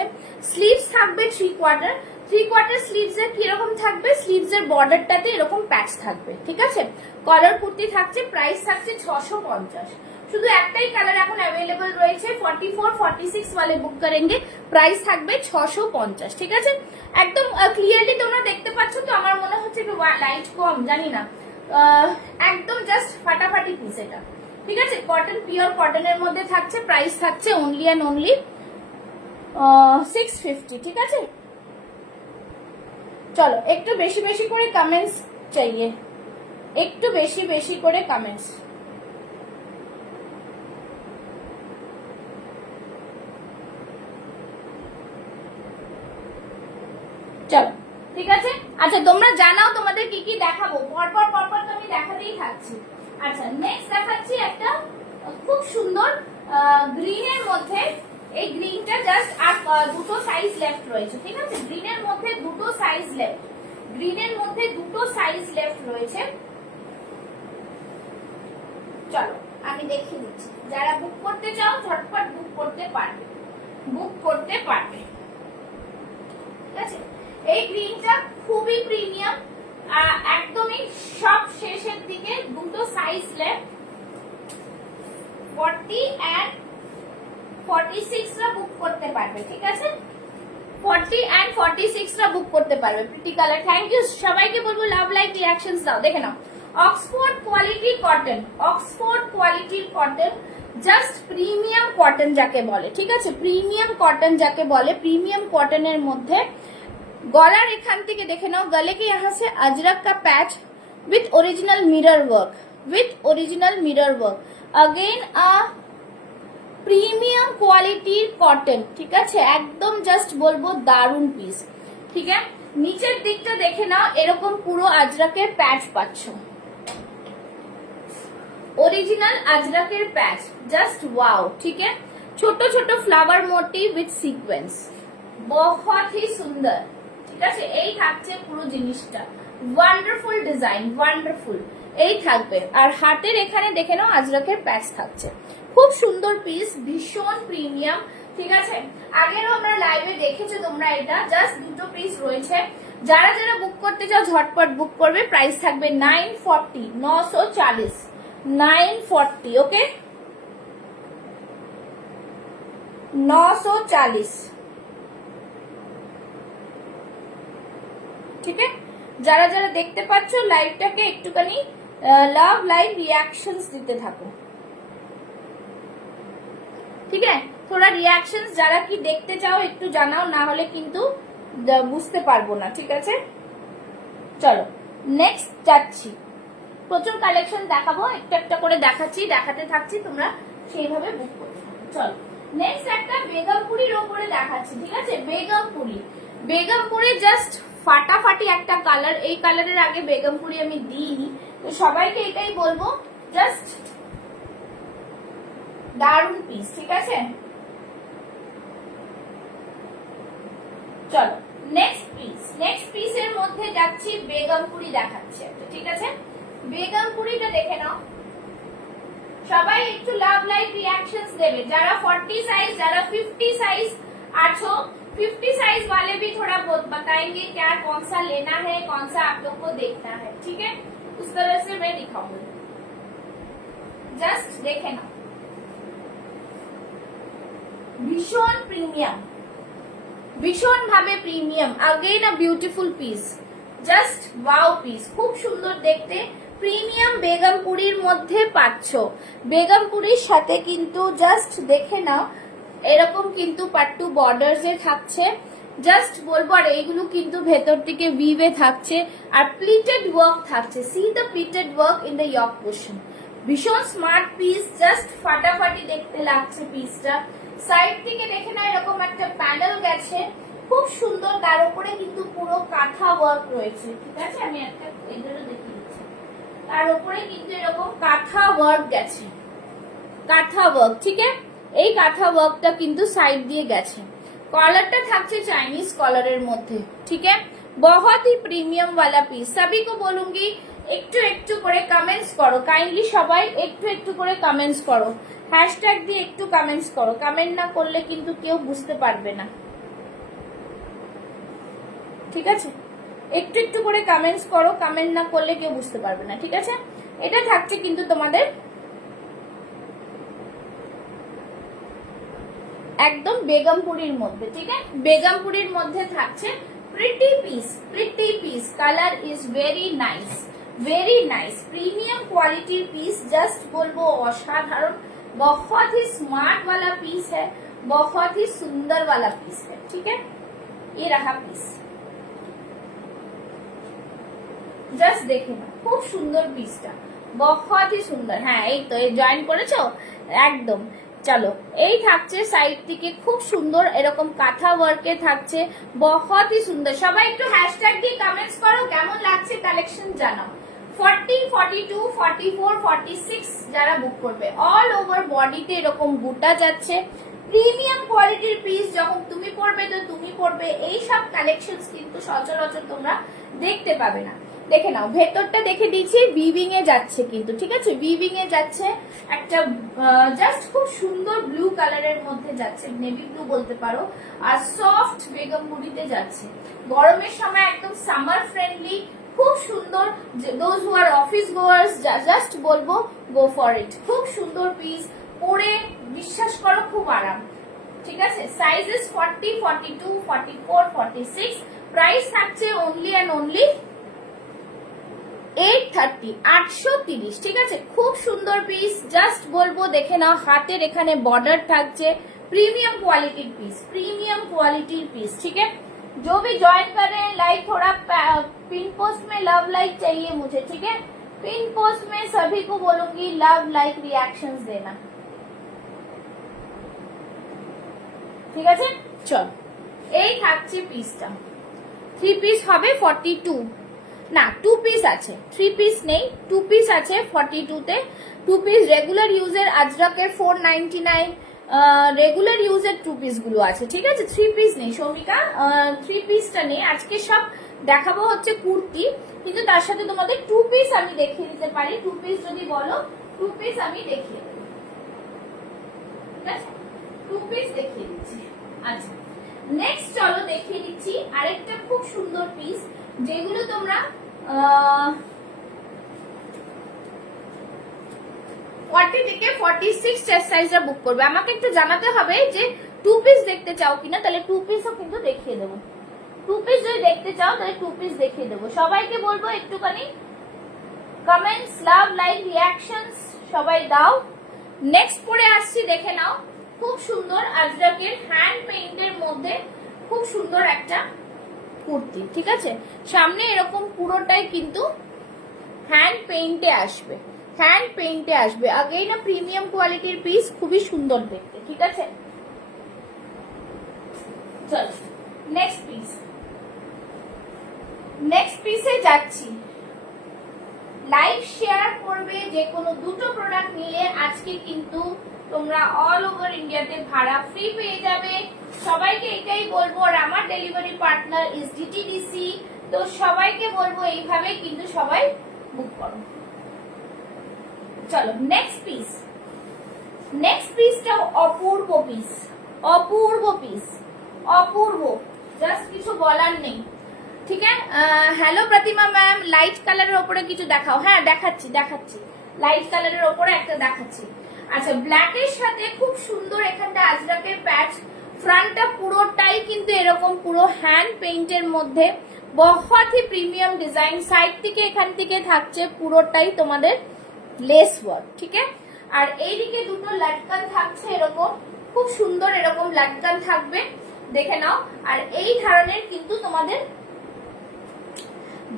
স্লিভস থাকবে 3/4, 3/4 স্লিভস এর কিরকম থাকবে, স্লিভস এর বর্ডারটাতে এরকম প্যাচ থাকবে। ঠিক আছে, কলার কুর্তি থাকছে, প্রাইস থাকছে 650। শুধু একটাই কালার এখন অ্যাভেলেবল রয়েছে, 44 46 वाले বুক করেंगे, প্রাইস থাকবে 650। ঠিক আছে, একদম ক্লিয়ারলি তোমরা দেখতে পাচ্ছ তো? আমার মনে হচ্ছে একটু লাইট কম, জানি না, একদম জাস্ট ফাটাফাটি পিস এটা। ঠিক আছে, কটন, পিওর কটনের মধ্যে থাকছে, প্রাইস থাকছে অনলি অ্যান্ড অনলি 650। ঠিক আছে, চলো একটু বেশি বেশি করে কমেন্টস চাইয়ে, একটু বেশি বেশি করে কমেন্টস। চলো ঠিক আছে, আচ্ছা তোমরা জানাও তোমাদের কি কি দেখাবো, পরপর পরপর তো আমি দেখাতেই থাকছি। আচ্ছা, নেক্সট দেখাচ্ছি একটা খুব সুন্দর গ্রিনের মধ্যে। এই গ্রিনটা জাস্ট আর দুটো সাইজ লেফট রয়েছে। ঠিক আছে, গ্রিনের মধ্যে দুটো সাইজ লেফট, গ্রিনের মধ্যে দুটো সাইজ লেফট রয়েছে। চলো আমি দেখিয়ে দিচ্ছি, যারা বুক করতে চাও ঝটপট বুক করতে পারবে, বুক করতে পারবে। ঠিক আছে, এই গ্রিনটা খুবই প্রিমিয়াম, একদমই সব শেষের দিকে দুটো সাইজ লেফট, 40 and 46 রা বুক করতে পারবে। ঠিক আছে, 40 and 46 রা বুক করতে পারবে। প্রিটি কালার, থ্যাংক ইউ সবাইকে বলবো লাভ লাইক রিঅ্যাকশনস দাও। দেখে নাও, অক্সফোর্ড কোয়ালিটি কটন, অক্সফোর্ড কোয়ালিটির কটন, জাস্ট প্রিমিয়াম কটন যাকে বলে। ঠিক আছে, প্রিমিয়াম কটন যাকে বলে, প্রিমিয়াম কটনের মধ্যে गलार एखान থেকে দেখে নাও, गले के यहाँ से अजरक का patch with original mirror work, with original mirror work, again a premium quality cotton. ठीक है, एकदम जस्ट बोलबो दारुण पिस। ठीक है, नीचेर दिकटा देखे नाओ, एरकम पुरो अजरकेर पैच पाচ্ছো, ओरिजिनल अजरकेर पैच, जस्ट वाओ। ठीक है, छोटो छोटो फ्लावर मोटिव विथ सीक्वेंस, बहुत ही सुंदर। ঠিক আছে, এই থাকছে পুরো জিনিসটা, ওয়ান্ডারফুল ডিজাইন, ওয়ান্ডারফুল এই থাকবে। আর হাতের এখানে দেখে নাও আজরাকের প্যাচ থাকছে, খুব সুন্দর পিস, ভীষণ প্রিমিয়াম। ঠিক আছে, আগেরও আমরা লাইভে দেখেছো তোমরা, এটা জাস্ট দুটো পিস রয়েছে। যারা যারা বুক করতে চাও ঝটপট বুক করবে, প্রাইস থাকবে 940, 940, 940। ওকে, 940। ঠিক আছে, যারা যারা দেখতে পাচ্ছ লাইভটাকে একটুখানি লাভ লাইভ রিঅ্যাকশনস দিতে থাকো। ঠিক আছে, थोड़ा রিঅ্যাকশনস যারা কি দেখতে চাও একটু জানাও, না হলে কিন্তু বুঝতে পারবো না। ঠিক আছে, চলো নেক্সট যাচ্ছি, প্রচুর কালেকশন দেখাবো, একটা একটা করে দেখাচ্ছি, দেখাতে থাকছি, তোমরা সেইভাবে বুক করতে থাকো। চলো নেক্সট একটা বেগমপুরির ওপরে দেখাচ্ছি। ঠিক আছে, বেগমপুরি, বেগমপুরি জাস্ট ফাটাফাটি একটা কালার। এই কালারের আগে বেগমপুরি আমি দিইনি, তো সবাইকে এটাই বলবো, জাস্ট দারুণ পিস। ঠিক আছে, চলো নেক্সট পিস, নেক্সট পিসের মধ্যে যাচ্ছি, বেগমপুরি দেখাচ্ছে। ঠিক আছে, বেগমপুরিটা দেখে নাও, সবাই একটু লাভ লাইক রিঅ্যাকশনস দেবে। যারা 40 साइज, যারা 50 साइज आछो, 50 साइज वाले भी थोड़ा बहुत बताएंगे क्या कौन सा लेना है, कौन सा आप लोग को देखना है। ठीक है, उस तरह से मैं दिखाऊंगी, जस्ट देखे ना। ভীষণ প্রিমিয়াম, ভীষণ ভাবে premium. Again a beautiful piece, just wow piece, খুব সুন্দর দেখতে। প্রিমিয়াম বেগমপুরির মধ্যে পাচ্ছ। বেগমপুরির সাথে কিন্তু জাস্ট দেখে নাও এরকম কিন্তু পাট্টু বর্ডার্স এ থাকছে। জাস্ট বলবো, আর এইগুলো কিন্তু ভেতর থেকে ভিভে থাকছে আর প্লিটেড ওয়ার্ক থাকছে। See the pleated work in the yoke portion. ভীষণ স্মার্ট পিস, জাস্ট ফাটাফাটি দেখতে লাগছে পিসটা। সাইড থেকে দেখে না এরকম একটা প্যানেল গেছে, খুব সুন্দর। তার উপরে কিন্তু পুরো কাঁথা ওয়ার্ক রয়েছে, ঠিক আছে? আমি একটা এদেরও দেখিয়ে দিচ্ছি। তার উপরে কিন্তু এরকম কাঁথা ওয়ার্ক গেছে, কাঁথা ওয়ার্ক, ঠিক আছে? এই কাঁথা ওয়ার্কটা কিন্তু সাইড দিয়ে গেছে। कॉलरটা থাকছে চাইনিজ কলারের মধ্যে, ঠিক है? बहुत ही প্রিমিয়াম वाला পিস। सभी को बोलूंगी একটু একটু করে কমেন্টস করো, কাইন্ডলি সবাই একটু একটু করে কমেন্টস করো, হ্যাশট্যাগ দিয়ে একটু কমেন্টস করো। কমেন্ট না করলে কিন্তু কেউ বুঝতে পারবে না, ঠিক আছে? একটু একটু করে কমেন্টস করো, কমেন্ট না করলে কেউ বুঝতে পারবে না, ঠিক আছে? এটা থাকছে কিন্তু তোমাদের একদম বেগমপুরির মধ্যে, ঠিক আছে? বেগমপুরির মধ্যে থাকছে pretty piece, pretty piece. Colour is very nice, very nice, premium quality piece. Just बोलबो असाधारण, बहुत ही स्मार्ट वाला पीस है, बहुत ही सुंदर वाला पीस है, ठीक है? ये रहा पीस, জাস্ট দেখে না, খুব সুন্দর পিসটা, बहुत ही সুন্দর। হ্যাঁ, এই তো জয়েন করেছো একদম। চলো, এই থাকছে সাইড থেকে খুব সুন্দর এরকম কাঁথা ওয়ার্কে থাকছে, बहुत ही সুন্দর। সবাই একটু হ্যাশট্যাগ দিয়ে কমেন্টস করো কেমন লাগছে কালেকশন জানাও। 40, 42, 44, 46 যারা বুক করবে, অল ওভার বডিতে এরকম বুটা যাচ্ছে। প্রিমিয়াম কোয়ালিটির পিস, যখন তুমি পরবে তো তুমি পরবে, এই সব কালেকশনস কিন্তু সচরাচর তোমরা দেখতে পাবে না। দেখে নাও, ভেতরটা দেখে দিচ্ছি, উইভিং এ যাচ্ছে কিন্তু, ঠিক আছে? উইভিং এ যাচ্ছে একটা, জাস্ট খুব সুন্দর ব্লু কালারের মধ্যে যাচ্ছে, নেভি ব্লু বলতে পারো, আর সফট বেগমপুরিতে যাচ্ছে। গরমের সময় একদম সামার ফ্রেন্ডলি, খুব সুন্দর। Those who are office goers, just বলবো গো ফর ইট। খুব সুন্দর পিস, পরে বিশ্বাস করো খুব আরাম, ঠিক আছে? সাইজেস 40, 42, 44, 46। প্রাইস থাকছে অনলি অ্যান্ড অনলি 830, 830, ঠিক আছে? খুব সুন্দর পিস, জাস্ট বলবো দেখে নাও, হাতের এখানে বর্ডার থাকছে। Premium quality piece, premium quality piece, ठीक है? जो भी ज्वाइन कर रहे हैं, लाइक थोड़ा पिन पोस्ट में लव लाइक चाहिए मुझे, ठीक है? पिन पोस्ट में सभी को बोलूंगी लव लाइक रिएक्शंस देना, ঠিক আছে? চল, এই থাকছে পিসটা। 3 পিস হবে 42, না 2 পিস আছে, 3 পিস নেই, 2 পিস আছে 42 তে। 2 পিস রেগুলার ইউজের আজরাকের 499, রেগুলার ইউজের 2 পিস গুলো আছে, ঠিক আছে? 3 পিস নেই শমিকা, 3 পিসটা নেই। আজকে সব দেখাবো হচ্ছে কুর্তি, কিন্তু তার সাথে তোমাদের 2 পিস আমি দেখিয়ে দিতে পারি। 2 পিস যদি বলো, 2 পিস আমি দেখিয়ে দেবো, ঠিক আছে? 2 পিস দেখিয়ে দিচ্ছি। আচ্ছা, নেক্সট চলো দেখিয়ে দিচ্ছি আরেকটা খুব সুন্দর পিস, যেগুলো তোমরা 40 থেকে 46 চেস্ট সাইজটা বুক করবে। আমাকে একটু জানাতে হবে যে 2 পিস দেখতে চাও কিনা, তাহলে 2 পিসও কিন্তু দেখিয়ে দেবো। 2 পিস যদি দেখতে চাও তাহলে 2 পিস দেখিয়ে দেবো। সবাইকে বলবো একটুখানি কমেন্টস, লাভ, লাইক, রিঅ্যাকশনস সবাই দাও। নেক্সট পরে আসছি, দেখে নাও, খুব সুন্দর আজরাকের হ্যান্ড পেইন্টের মধ্যে খুব সুন্দর একটা কুর্তি, ঠিক আছে? সামনে এরকম পুরোটাই কিন্তু হ্যান্ড পেইন্টে আসবে, হ্যান্ড পেইন্টে আসবে। আগেই না প্রিমিয়াম কোয়ালিটির পিস, খুবই সুন্দর দেখতে, ঠিক আছে? চল নেক্সট পিস, নেক্সট পিসে যাচ্ছি। লাইক শেয়ার করবে, যে কোনো দুটো প্রোডাক্ট নিলে আজকে কিন্তু তোমরা অল ওভার ইন্ডিয়াতে ভাড়া ফ্রি পেয়ে যাবে। সবাইকে এটাই বলবো, আর আমার ডেলিভারি পার্টনার ইজ ডিটিডিসি, তো সবাইকে বলবো এইভাবে কিন্তু সবাই বুক করো। চলো নেক্সট পিস, নেক্সট পিসটা অপূর্ব পিস, অপূর্ব পিস, অপূর্ব, জাস্ট কিছু বলার নেই, ঠিক আছে? হ্যালো প্রতিমা ম্যাম, লাইট কালারের ওপরে কিছু দেখাও। হ্যাঁ দেখাচ্ছি, দেখাচ্ছি, লাইট কালারের ওপরে একটা দেখাচ্ছি। আচ্ছা, ব্ল্যাকের সাথে খুব সুন্দর এখানটা আজরাকের প্যাচ, ফ্রন্টটা পুরোটাই কিন্তু এরকম পুরো হ্যান্ড পেইন্টের মধ্যে, বহুত হি প্রিমিয়াম ডিজাইন। সাইড থেকে এখান থেকে থাকছে পুরোটাই তোমাদের লেস ওয়ার্ক, ঠিক আছে। আর এইদিকে দুটো লাটকান থাকছে এরকম, খুব সুন্দর এরকম লাটকান থাকবে, দেখে নাও। আর এই ধরনের কিন্তু তোমাদের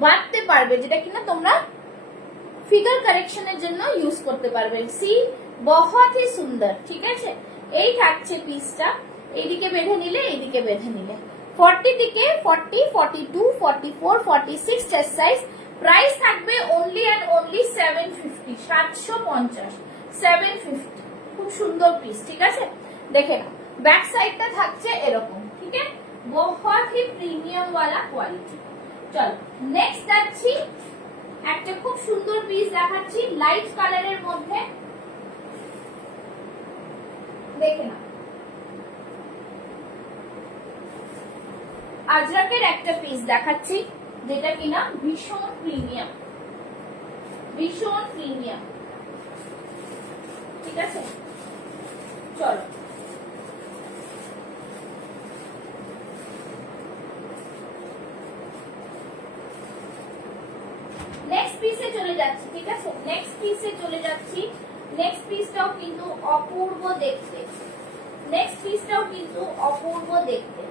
বাঁধতে পারবে, যেটা কিনা তোমরা ফিগার কারেকশনের জন্য ইউজ করতে পারবে। সি বহুত হি সুন্দর, ঠিক আছে। এই থাকছে পিসটা, এইদিকে বেঁধে নিলে, এইদিকে বেঁধে নিলে। 40 থেকে 40, 42, 44, 46 চেস্ট সাইজ। প্রাইস থাকবে অনলি অ্যান্ড অনলি 750, 750, 750। খুব সুন্দর পিস, ঠিক আছে। দেখে নাও, ব্যাক সাইডটা থাকছে এরকম, ঠিক আছে, বহুত হি প্রিমিয়াম ওয়ালা কোয়ালিটি। চলো নেক্সট যাচ্ছি, একটা খুব সুন্দর পিস দেখাচ্ছি লাইট কালারের মধ্যে, দেখে নাও। আজরাকের একটা পিস দেখাচ্ছি, যেটা কিনা ভীষণ প্রিমিয়াম, ভীষণ প্রিমিয়াম, ঠিক আছে। চলো নেক্সট পিসে চলে যাচ্ছি, ঠিক আছে। নেক্সট পিসে চলে যাচ্ছি। নেক্সট পিসটাও কিন্তু অপূর্ব দেখতে, নেক্সট পিসটাও কিন্তু অপূর্ব দেখতে।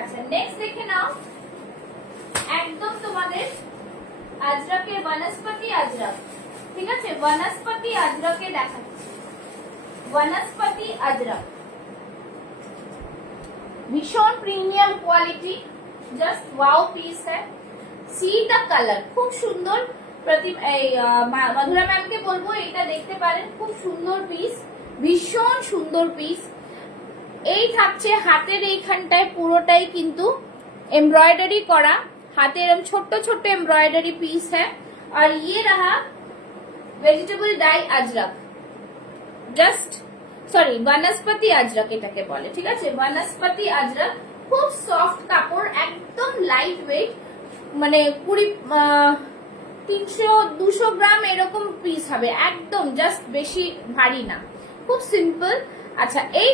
আচ্ছা নেক্সট দেখে নাও, একদম তোমাদের আজরাকের বনস্পতি আজরাক, ঠিক আছে, বনস্পতি আজরাকে দেখাচ্ছি, বনস্পতি আজরাক, ভীষণ premium quality, just wow piece হ্যাঁ। সিটা কালার খুব সুন্দর, মধুরা ম্যামকে বলবো এটা দেখতে পারেন, খুব সুন্দর পিস, ভীষণ সুন্দর পিস। এই থাকছে হাতের এইখানটায় পুরোটাই কিন্তু এমব্রয়ডারি করা, হাতে এরকম ছোট্ট ছোট্ট এমব্রয়ডারি পিস হ্যাঁ। আর ইয়ে রहा vegetable dye Ajrakh, just sorry বনস্পতি আজরাক এটাকে বলে, ঠিক আছে, বনস্পতি আজরাক। খুব সফট কাপড়, একদম লাইট ওয়েট, মানে 300-200 গ্রাম এরকম পিস হবে, একদম জাস্ট বেশি ভারী না, খুব সিম্পল। আচ্ছা এই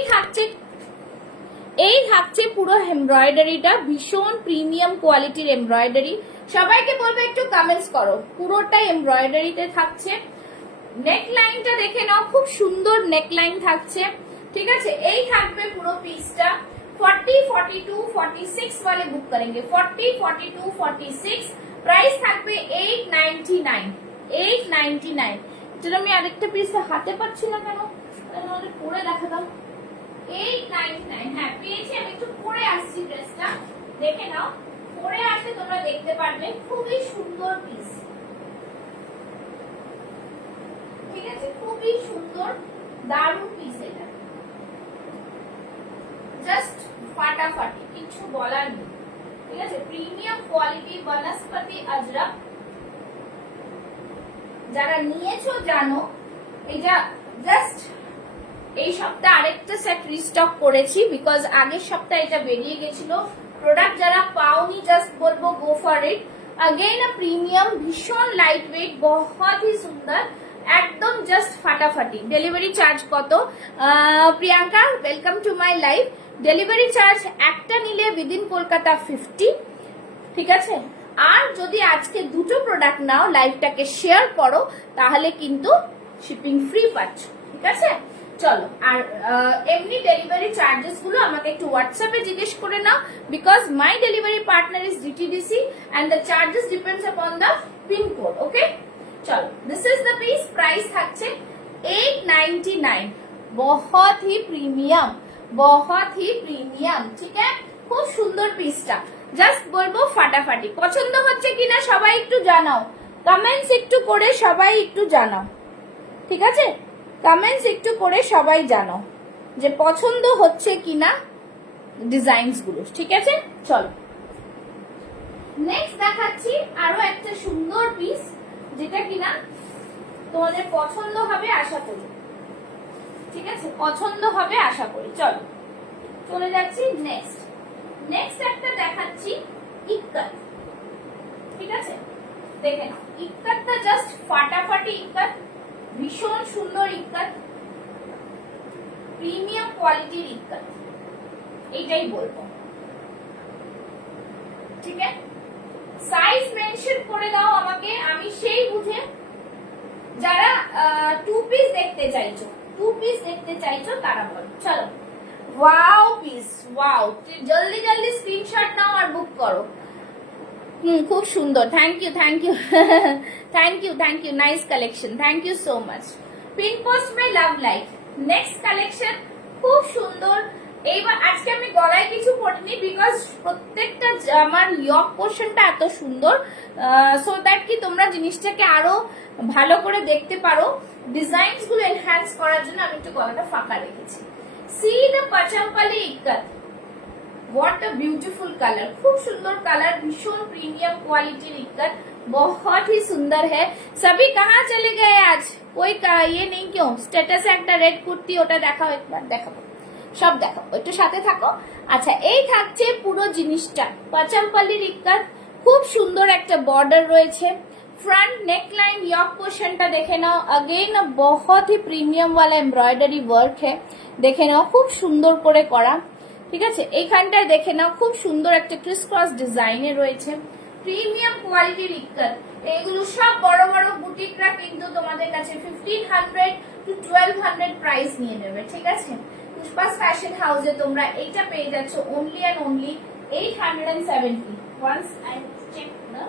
থাকছে পুরো এমব্রয়ডারিটা, ভীষণ প্রিমিয়াম কোয়ালিটির এমব্রয়ডারি। সবাইকে বলবো একটু কমেন্টস করো, পুরোটাই এমব্রয়ডারিতে থাকছে। নেক লাইনটা দেখে নাও, খুব সুন্দর নেক লাইন থাকছে, ঠিক আছে। এই থাকবে পুরো পিসটা। 40, 42, 46 वाले बुक करेंगे, 40, 42, 46। প্রাইস থাকবে 899, 899। যেটা আমি আরেকটা পিস হাতে পাচ্ছি না কেন, আমাদের পরে দেখা দাও। 899, হ্যাঁ পেয়েছি, আমি একটু পরে আসছি ড্রেসটা, দেখে নাও, পরে আসলে তোমরা দেখতে পারবে, খুবই সুন্দর পিস, ঠিক আছে, খুবই সুন্দর দারুণ পিস এটা, জাস্ট ফাটাফাটি, কিছু বলার নেই, ঠিক আছে। প্রিমিয়াম কোয়ালিটি বনস্পতি আজরাক, যারা নিয়েছো জানো। এটা জাস্ট এই সপ্তাহে আরেকটা সেট রিস্টক করেছি, বিকজ আগের সপ্তাহে এটা বেরিয়ে গেছিল। প্রোডাক্ট যারা পাওনি জাস্ট বলবো go for it. Again premium, ভীষণ লাইট ওয়েট, बहुत ही সুন্দর, একদম জাস্ট ফাটাফাটি। ডেলিভারি চার্জ কত? Priyanka welcome to my live. Delivery charge একটা নিলে উইদিন কলকাতা 50, ঠিক আছে। আর যদি আজকে দুটো প্রোডাক্ট নাও, লাইভটাকে শেয়ার করো, তাহলে কিন্তু শিপিং ফ্রি পাচ্ছ, ঠিক আছে। চলো, আর এমনি ডেলিভারি চার্জেস গুলো আমাকে একটু হোয়াটসঅ্যাপে জিজ্ঞেস করে নাও, because my delivery partner is DTDC and the charges depends upon the pin code, okay. चलो this is the piece, price থাকছে 899, बहुत ही प्रीमियम, बहुत ही प्रीमियम, ठीक है। খুব সুন্দর পিসটা, জাস্ট বলবো ফাটাফাটি। পছন্দ হচ্ছে কিনা সবাই একটু জানাও, কমেন্টস একটু করে সবাই একটু জানাও, ঠিক আছে। কমেন্টস একটু করে সবাই জানাও যে পছন্দ হচ্ছে কিনা ডিজাইনস গুলো, ঠিক আছে। চলো নেক্সট দেখাচ্ছি আরো একটা সুন্দর পিস, যেটা কিনা তোমাদের পছন্দ হবে আশা করি, ঠিক আছে, পছন্দ হবে আশা করি। চলো চলে যাচ্ছি নেক্সট। নেক্সট একটা দেখাচ্ছি ইক্কাত, ঠিক আছে? দেখে নাও, ইক্কাতটা জাস্ট ফাটাফাটি ইক্কাত, ভীষণ সুন্দর ইক্কাত, প্রিমিয়াম কোয়ালিটির ইক্কাত, এইটাই বলবো। ঠিক আছে, সাইজ মেনশন করে দাও আমাকে, আমি সেই বুঝে, যারা 2 পিস দেখতে চাইছো, 2 পিস দেখতে চাইছো তারা বলো। চলো, ওয়াও পিস, ওয়াও, জলদি জলদি স্ক্রিনশট নাও আর বুক করো। খুব সুন্দর, thank you thank you thank you thank you, nice collection, thank you so much. Pin post by love life, next collection খুব সুন্দর। এইবার আজকে আমি গলায় কিছু পরিনি বিকজ প্রত্যেকটা আমার ইয়ক পোর্শনটা এত সুন্দর, সো দ্যাট কি তোমরা জিনিসটাকে আরো ভালো করে দেখতে পারো। ডিজাইনস গুলো এনহ্যান্স করার জন্য আমি একটু গলাটা ফাঁকা রেখেছি। See the Pochampally ikkat, what a beautiful colour, खूब सुंदर कलर, भीषण प्रीमियम क्वालिटी इक्कत, बहुत ही सुंदर है। सभी कहाँ चले गए आज, कोई ये नहीं क्यों? स्टेटास একটা রেড কুর্তি, ওটা দেখাও একবার, দেখাবো সব দেখাবো, একটু সাথে থাকো। আচ্ছা, এই থাকছে পুরো জিনিসটা পাচাম্পালির ইক্কত, খুব সুন্দর একটা বর্ডার রয়েছে, फ्रंट नेक लाइन यॉक पोर्शनটা দেখে নাও, अगेन बहुत ही प्रीमियम वाला एम्ब्रॉयडरी वर्क है, দেখে নাও খুব সুন্দর করে করা। ঠিক আছে, এইখানটায় দেখে নাও খুব সুন্দর একটা ক্রিস ক্রস ডিজাইনে রয়েছে, প্রিমিয়াম কোয়ালিটির ইক্কত। এগুলো সব বড় বড় বুটিকরা কিন্তু তোমাদের কাছে 1500 to 1200 প্রাইস নিয়ে নেবে। ঠিক আছে, পুষ্পাস ফ্যাশন হাউসে তোমরা এইটা পেয়ে যাচ্ছ only and only 870। Once I check না,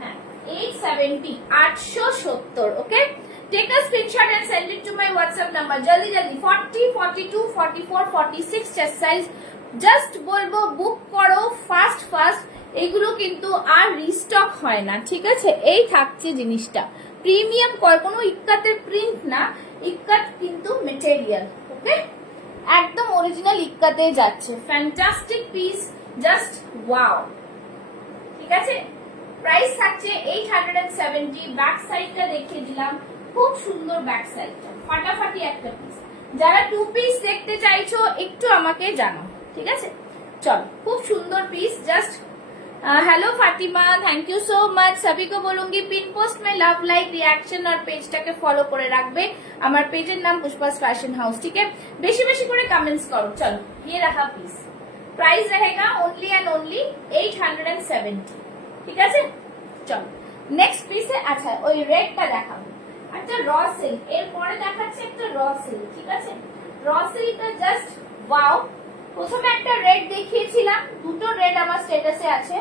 হ্যাঁ 870, 870। Okay, take a screenshot and send it to my WhatsApp number. জলদি জলদি 40, 42, 44, 46 চেস্ট সাইজ, জাস্ট বলবো বুক করো ফাস্ট ফাস্ট, এগুলো কিন্তু আর রিস্টক হয় না। ঠিক আছে, এই থাকছে জিনিসটা, প্রিমিয়াম কোনো ইক্কাতের প্রিন্ট না, ইক্কাত কিন্তু মেটেরিয়াল। ওকে, একদম অরিজিনাল ইক্কাতে যাচ্ছে, ফ্যান্টাস্টিক পিস, জাস্ট ওয়াও। ঠিক আছে, প্রাইস থাকছে 870। ব্যাক সাইডটা দেখিয়ে দিলাম, খুব সুন্দর ব্যাক সাইডটা, ফাটাফাটি একটা পিস। যারা 2 পিস দেখতে চাইছো একটু আমাকে জানাও। ঠিক আছে, চলো, খুব সুন্দর piece, just hello Fatima, thank you so much. सभी को बोलूंगी पिन पोस्ट में लव लाइक रिएक्शन और पेजটাকে ফলো করে রাখবে। আমার পেজের নাম পুষ্পাস ফ্যাশন হাউস। ठीक है, বেশি বেশি করে কমেন্টস করো। চলো, ये रहा पीस, प्राइस रहेगा ओनली एंड ओनली 870। ঠিক আছে, চলো নেক্সট পিসে। আচ্ছা, ওই রেডটা দেখাবো, একটা র সিল্ক, এরপরে দেখাচ্ছে একটা র সিল্ক। ঠিক আছে, র সিল্কটা জাস্ট ওয়াও। প্রথমে একটা রেড দেখিয়েছিলাম, দুটো রেড আমার স্ট্যাটাসে আছে,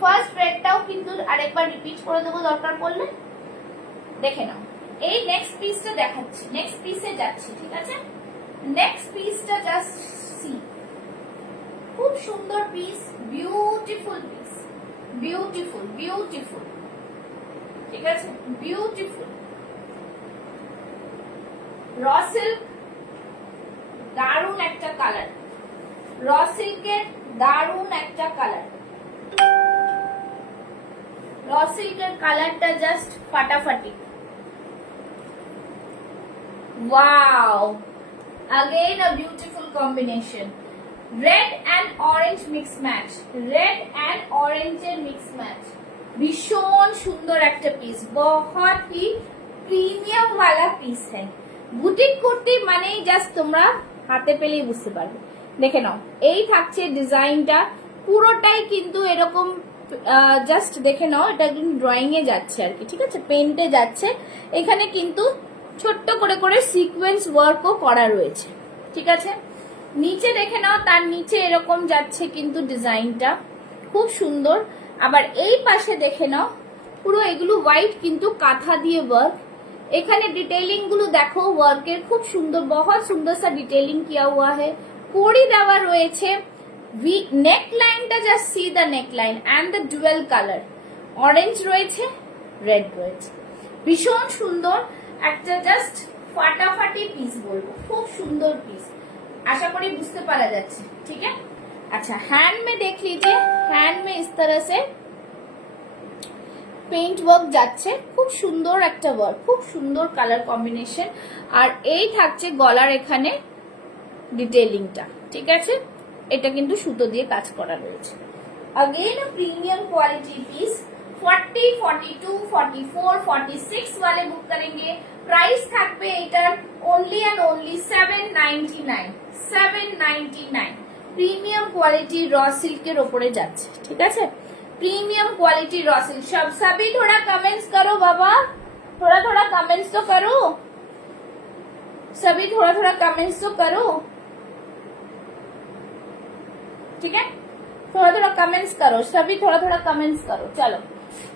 ফার্স্ট রেডটাও কিন্তু আরেকবার রিপিট করে দেবো দরকার পড়লে, দেখে নাও। এই নেক্সট পিসটা দেখাচ্ছি, নেক্সট পিসে যাচ্ছি। ঠিক আছে, নেক্সট পিসটা জাস্ট সি, খুব সুন্দর piece, beautiful piece, beautiful beautiful. ঠিক আছে, বিউটিফুল র সিল্ক, দারুন একটা কালার, র সিল্কের দারুন একটা কালার, র সিল্কের কালারটা জাস্ট ফাটাফাটি, wow. Again a beautiful combination, red and orange mix match, red and orange এর mix match, ভীষণ সুন্দর একটা পিস, बहुत ही প্রিমিয়াম वाला পিস है। বুটিক কুর্তি মানেই জাস্ট তোমরা হাতে পেলেই বুঝতে পারবে। দেখে নাও, এই থাকছে ডিজাইনটা, পুরোটাই কিন্তু এরকম, জাস্ট দেখে নাও, এটা কিন্তু ড্রয়িং এ যাচ্ছে আর কি। ঠিক আছে, পেন্টে যাচ্ছে, এখানে কিন্তু ছোট্ট করে করে সিকোয়েন্স ওয়ার্কও করা রয়েছে। ঠিক আছে, নিচে দেখে নাও, তার নিচে এরকম যাচ্ছে কিন্তু ডিজাইনটা, খুব সুন্দর। আবার এই পাশে দেখে নাও, পুরো এগুলো হোয়াইট কিন্তু কাঁথা দিয়ে ওয়ার্ক, এখানে ডিটেইলিং গুলো দেখো ওয়ার্কের, খুব সুন্দর, बहुत সুন্দর সা ডিটেইলিং কিয়া হুয়া है, কড়ি দেওয়া রয়েছে। নেক লাইনটা just see the neck line and the dual colour, orange রয়েছে, রেড রয়েছে, ভীষণ সুন্দর একটা জাস্ট ফাটাফাটি পিস বলবো, খুব সুন্দর পিস, আশা করি বুঝতে পারা যাচ্ছে। ঠিক আছে, अच्छा हैंड में देख लीजिए, हैंड में इस तरह से পেইন্ট ওয়ার্ক যাচ্ছে, খুব সুন্দর একটা ওয়ার্ক, খুব সুন্দর কালার কম্বিনেশন। আর এই থাকছে গলার এখানে ডিটেইলিংটা। ঠিক আছে, এটা কিন্তু সুতো দিয়ে কাজ করা রয়েছে। अगेन प्रीमियम क्वालिटी पीस 40, 42, 44, 46 वाले बुक करेंगे। प्राइस থাকবে এটার only and only 799, 799। Premium quality র সিল্কের উপরে যাচ্ছে, ঠিক আছে, प्रीमियम क्वालिटी रॉ सिल्क। सब सभी थोड़ा कमेंट्स करो बाबा, थोड़ा थोड़ा कमेंट्स तो करो, सभी थोड़ा थोड़ा कमेंट्स तो करो, ठीक है, थोड़ा थोड़ा कमेंट्स करो, सभी थोड़ा थोड़ा कमेंट्स करो। चलो,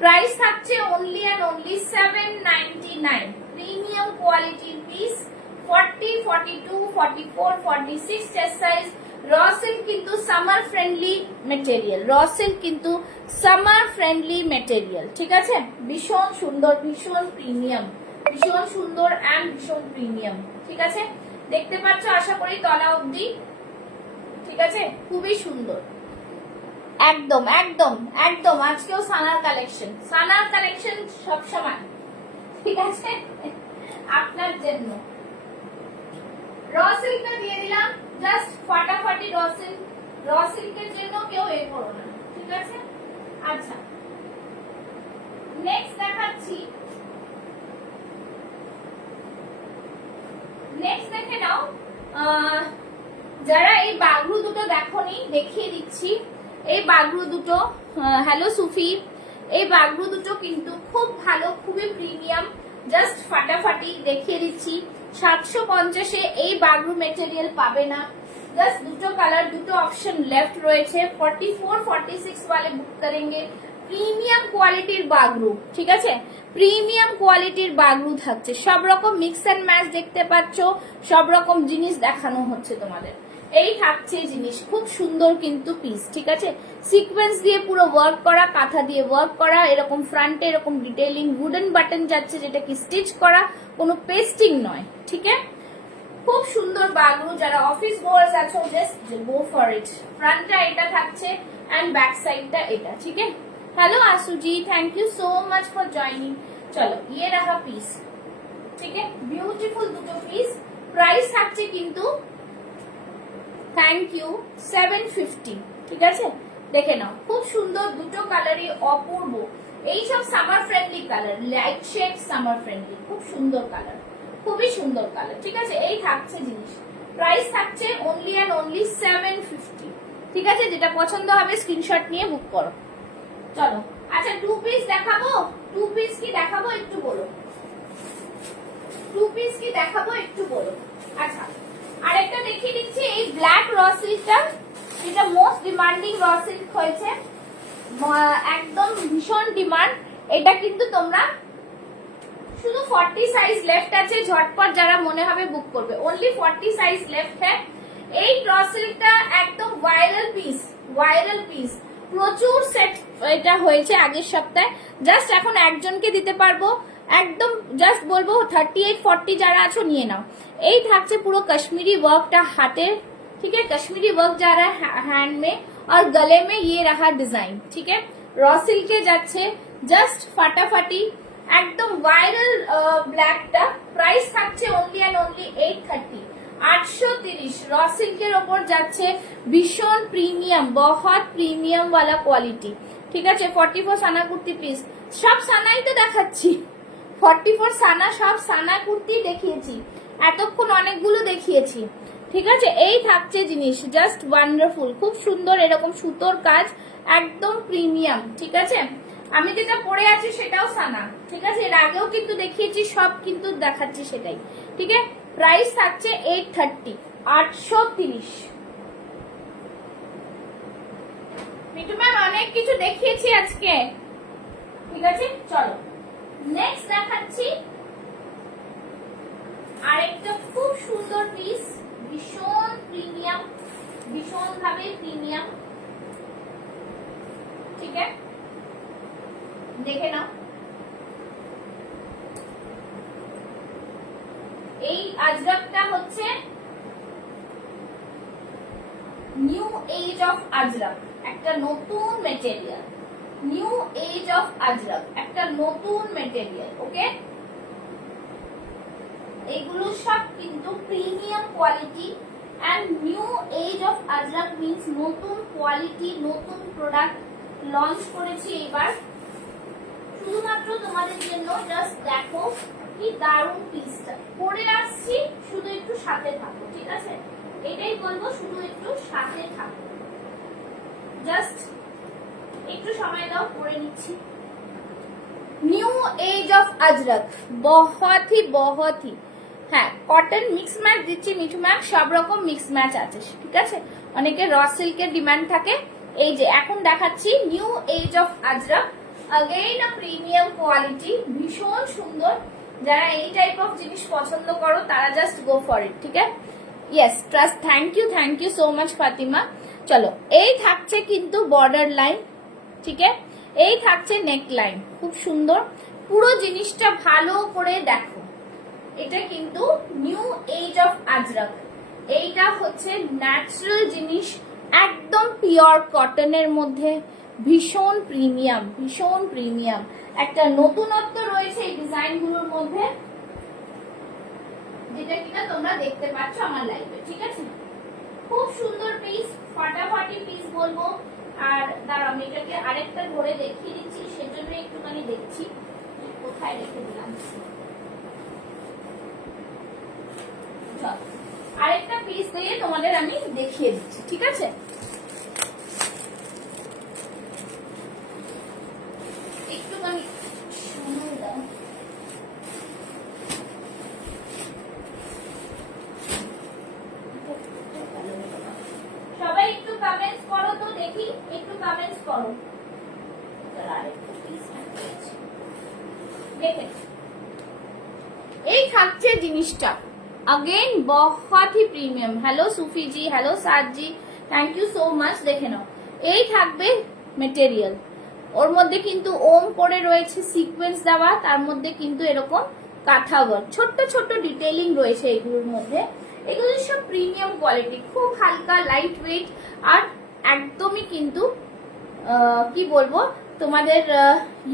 प्राइस থাকছে only and only 799। Premium quality piece 40, 42, 44, 46 chest size. Raw silk কিন্তু summer friendly material, raw silk কিন্তু সামার ফ্রেন্ডলি মেটেরিয়াল, ঠিক আছে, ভীষণ সুন্দর, ভীষণ প্রিমিয়াম, ভীষণ সুন্দর এন্ড ভীষণ প্রিমিয়াম, ঠিক আছে, দেখতে পাচ্ছ আশা করি তলা অবধি, ঠিক আছে, খুবই সুন্দর, একদম একদম একদম। আজকেও সানার কালেকশন, সানার কালেকশন সব সময়, ঠিক আছে, আপনার জন্য র সিল্কটা দিয়ে দিলাম, জাস্ট ফাটাফাটি র সিল্ক, র সিল্কের জন্য কেউ এ করো না, ঠিক আছে। আচ্ছা, নেক্সট দেখাচ্ছি, নেক্সট দেখে নাও, যারা এই বাগরু দুটো দেখোনি দেখিয়ে দিচ্ছি, এই বাগরু দুটো, হ্যালো সুফি, এই বাগরু দুটো কিন্তু খুব ভালো, খুবই প্রিমিয়াম, জাস্ট ফাটাফাটি দেখিয়ে দিচ্ছি। 750-এ এই বাগরু মেটেরিয়াল পাবে না, জাস্ট দুটো কালার, দুটো অপশন লেফট রয়েছে। 44, 46 वाले বুক করেंगे। প্রিমিয়াম কোয়ালিটির বাগরু, ঠিক আছে, প্রিমিয়াম কোয়ালিটির বাগরু থাকছে, সব রকম মিক্স এন্ড ম্যাচ দেখতে পাচ্ছ, সব রকম জিনিস দেখানো হচ্ছে তোমাদের। এই থাকছে জিনিস, খুব সুন্দর কিন্তু পিস, ঠিক আছে, সিকোয়েন্স দিয়ে পুরো ওয়ার্ক করা, কাঁথা দিয়ে ওয়ার্ক করা, এরকম ফ্রন্টে এরকম ডিটেইলিং, উডেন বাটন যাচ্ছে, যেটা কি স্টিচ করা, কোনো পেস্টিং নয়, ঠিক আছে, খুব সুন্দর বাগরু। যারা অফিস গোয়ার্স আছো জাস্ট গো ফর ইট। ফ্রন্টটা এটা থাকছে এন্ড ব্যাক সাইডটা এটা, ঠিক আছে। Hello Aasu ji, thank you so much for joining. चलो, ये रहा पीस, ठीक है, ब्यूटीफुल দুটো পিস। প্রাইস থাকছে কিন্তু থ্যাংক ইউ 750, ঠিক আছে, দেখে নাও, খুব সুন্দর দুটো কালারই অপূর্ব, এই সব summer friendly colour, light shade summer friendly, খুব সুন্দর কালার, খুবই সুন্দর কালার, ঠিক আছে। এই থাকছে জিনিস, প্রাইস থাকছে অনলি এন্ড অনলি 750, ঠিক আছে, যেটা পছন্দ হবে স্ক্রিনশট নিয়ে বুক করো। চলো, আচ্ছা, টু পিস দেখাবো, টু পিস কি দেখাবো একটু বলো, টু পিস কি দেখাবো একটু বলো। আচ্ছা, আরেকটা দেখিয়ে দিচ্ছি, এই ব্ল্যাক র সিল্কটা, এটা মোস্ট ডিমান্ডিং র সিল্ক হয়েছে, একদম ভীষণ ডিমান্ড। এটা কিন্তু তোমরা শুধু 40 সাইজ লেফট আছে, ঝটপট যারা মনে হবে বুক করবে, অনলি 40 সাইজ লেফট হ্যাঁ। এই র সিল্কটা একদম ভাইরাল পিস, ভাইরাল পিস, প্রচুর সেট এটা হয়েছে আগের সপ্তাহে, জাস্ট এখন একজনকে দিতে পারবো, একদম জাস্ট বলবো 38, 40 যারা আছো নিয়ে নাও। এই থাকছে পুরো কাশ্মীরি ওয়ার্কটা হাতে, ठीक है, कश्मीरी वर्क जा रहा है हैंड में, और गले में ये रहा डिजाइन, ठीक है, रॉ सिल्के যাচ্ছে, জাস্ট ফাটাফাটি, একদম ভাইরাল ব্ল্যাকটা। প্রাইস থাকছে অনলি এন্ড অনলি 830, 830 র সিল্কের ওপর যাচ্ছে, ভীষণ প্রিমিয়াম, বহুত প্রিমিয়াম वाला কোয়ালিটি, ঠিক আছে। 44 সানা কুর্তি প্লিজ, সব সানাই তো দেখাচ্ছি, 44 সানা, সব সানা কুর্তি দেখিয়েছি এতক্ষণ, অনেকগুলো দেখিয়েছি, ঠিক আছে। এই থাকছে জিনিস, জাস্ট ওয়ান্ডারফুল, খুব সুন্দর, এরকম সুতোর কাজ, একদম প্রিমিয়াম, ঠিক আছে। আমি যেটা পরে আছি সেটাও সানা, ঠিক আছে, এর আগেও কিন্তু দেখিয়েছি, সব কিন্তু দেখাচ্ছি সেটাই, ঠিক আছে। প্রাইস থাকছে 830, 830। মিঠু ম্যাম অনেক কিছু দেখিয়েছি আজকে, ঠিক আছে। চলো, নেক্সট দেখাচ্ছি আরেকটা খুব সুন্দর পিস, ভীষণ প্রিমিয়াম, ভীষণ ভাবে প্রিমিয়াম, ঠিক আছে, দেখে নাও। এই আজরাকটা হচ্ছে নিউ এজ অফ আজরাক, একটা নতুন material, new age of Ajrakh, একটা নতুন মেটেরিয়াল, ওকে। এগুলো সব কিন্তু premium quality, and new age of Ajrakh means নতুন কোয়ালিটি, নতুন প্রোডাক্ট লঞ্চ করেছি এবার শুধুমাত্র তোমাদের জন্য। জাস্ট দেখো কি দারুণ পিসটা পরে আসছি, শুধু একটু সাথে থাকো, ঠিক আছে? এটাই বলবো, শুধু একটু সাথে থাকো, জাস্ট একটু সময় দাও, পরে নিচ্ছি। নিউ এজ অফ আজরক, বহুত হি হ্যাঁ, কটন মিক্স ম্যাচ দিচ্ছি মিঠু ম্যাম, সব রকম মিক্স ম্যাচ আছে, ঠিক আছে? অনেকে র সিল্কের ডিমান্ড থাকে। এই যে এখন দেখাচ্ছি new age of Ajrakh, again a premium quality, ভীষণ সুন্দর। যারা এই টাইপ অফ জিনিস পছন্দ করো তারা জাস্ট গো ফর ইট, ঠিক আছে? Yes, trust, thank you so much Fatima. চলো, এই থাকছে কিন্তু বর্ডার লাইন, ঠিক আছে? এই থাকছে নেক লাইন, খুব সুন্দর। পুরো জিনিসটা ভালো করে দেখো, এটা কিন্তু নিউ এজ অফ আজরক। এইটা হচ্ছে ন্যাচারাল জিনিস, একদম পিওর কটনের মধ্যে, ভীষণ প্রিমিয়াম। একটা নতুনত্ব রয়েছে এই ডিজাইনগুলোর মধ্যে, যেটা কিনা তোমরা দেখতে পাচ্ছ আমার লাইভে, ঠিক আছে? খুব সুন্দর পিস, ফাটাফাটি পিস বলবো। আর দাঁড়াও, আমি এটাকে আরেকটা ধরে দেখিয়ে দিচ্ছি, সেজন্য একটুখানি দেখছি কোথায় রেখে দিলাম। আরেকটা পিস দিয়ে তোমাদের আমি দেখিয়ে দিচ্ছি, ঠিক আছে? একটুখানি সময় দাও। সবাই একটু কমেন্টস করো তো দেখি, একটু কমেন্টস করো। দেখে এই থাকছে জিনিসটা, अगेन बहुत ही premium. Hello Sufi ji, hello Saad ji, thank you so much. দেখে নাও, এই থাকবে মেটেরিয়াল, ওর মধ্যে কিন্তু ওম করে রয়েছে সিকোয়েন্স দেওয়া, তার মধ্যে কিন্তু এরকম কাঁথা ওয়ার্ক, ছোট্ট ডিটেইলিং রয়েছে এগুলোর মধ্যে। এগুলো সব প্রিমিয়াম কোয়ালিটি, খুব হালকা, লাইট ওয়েট, আর একদমই কিন্তু কি বলবো তোমাদের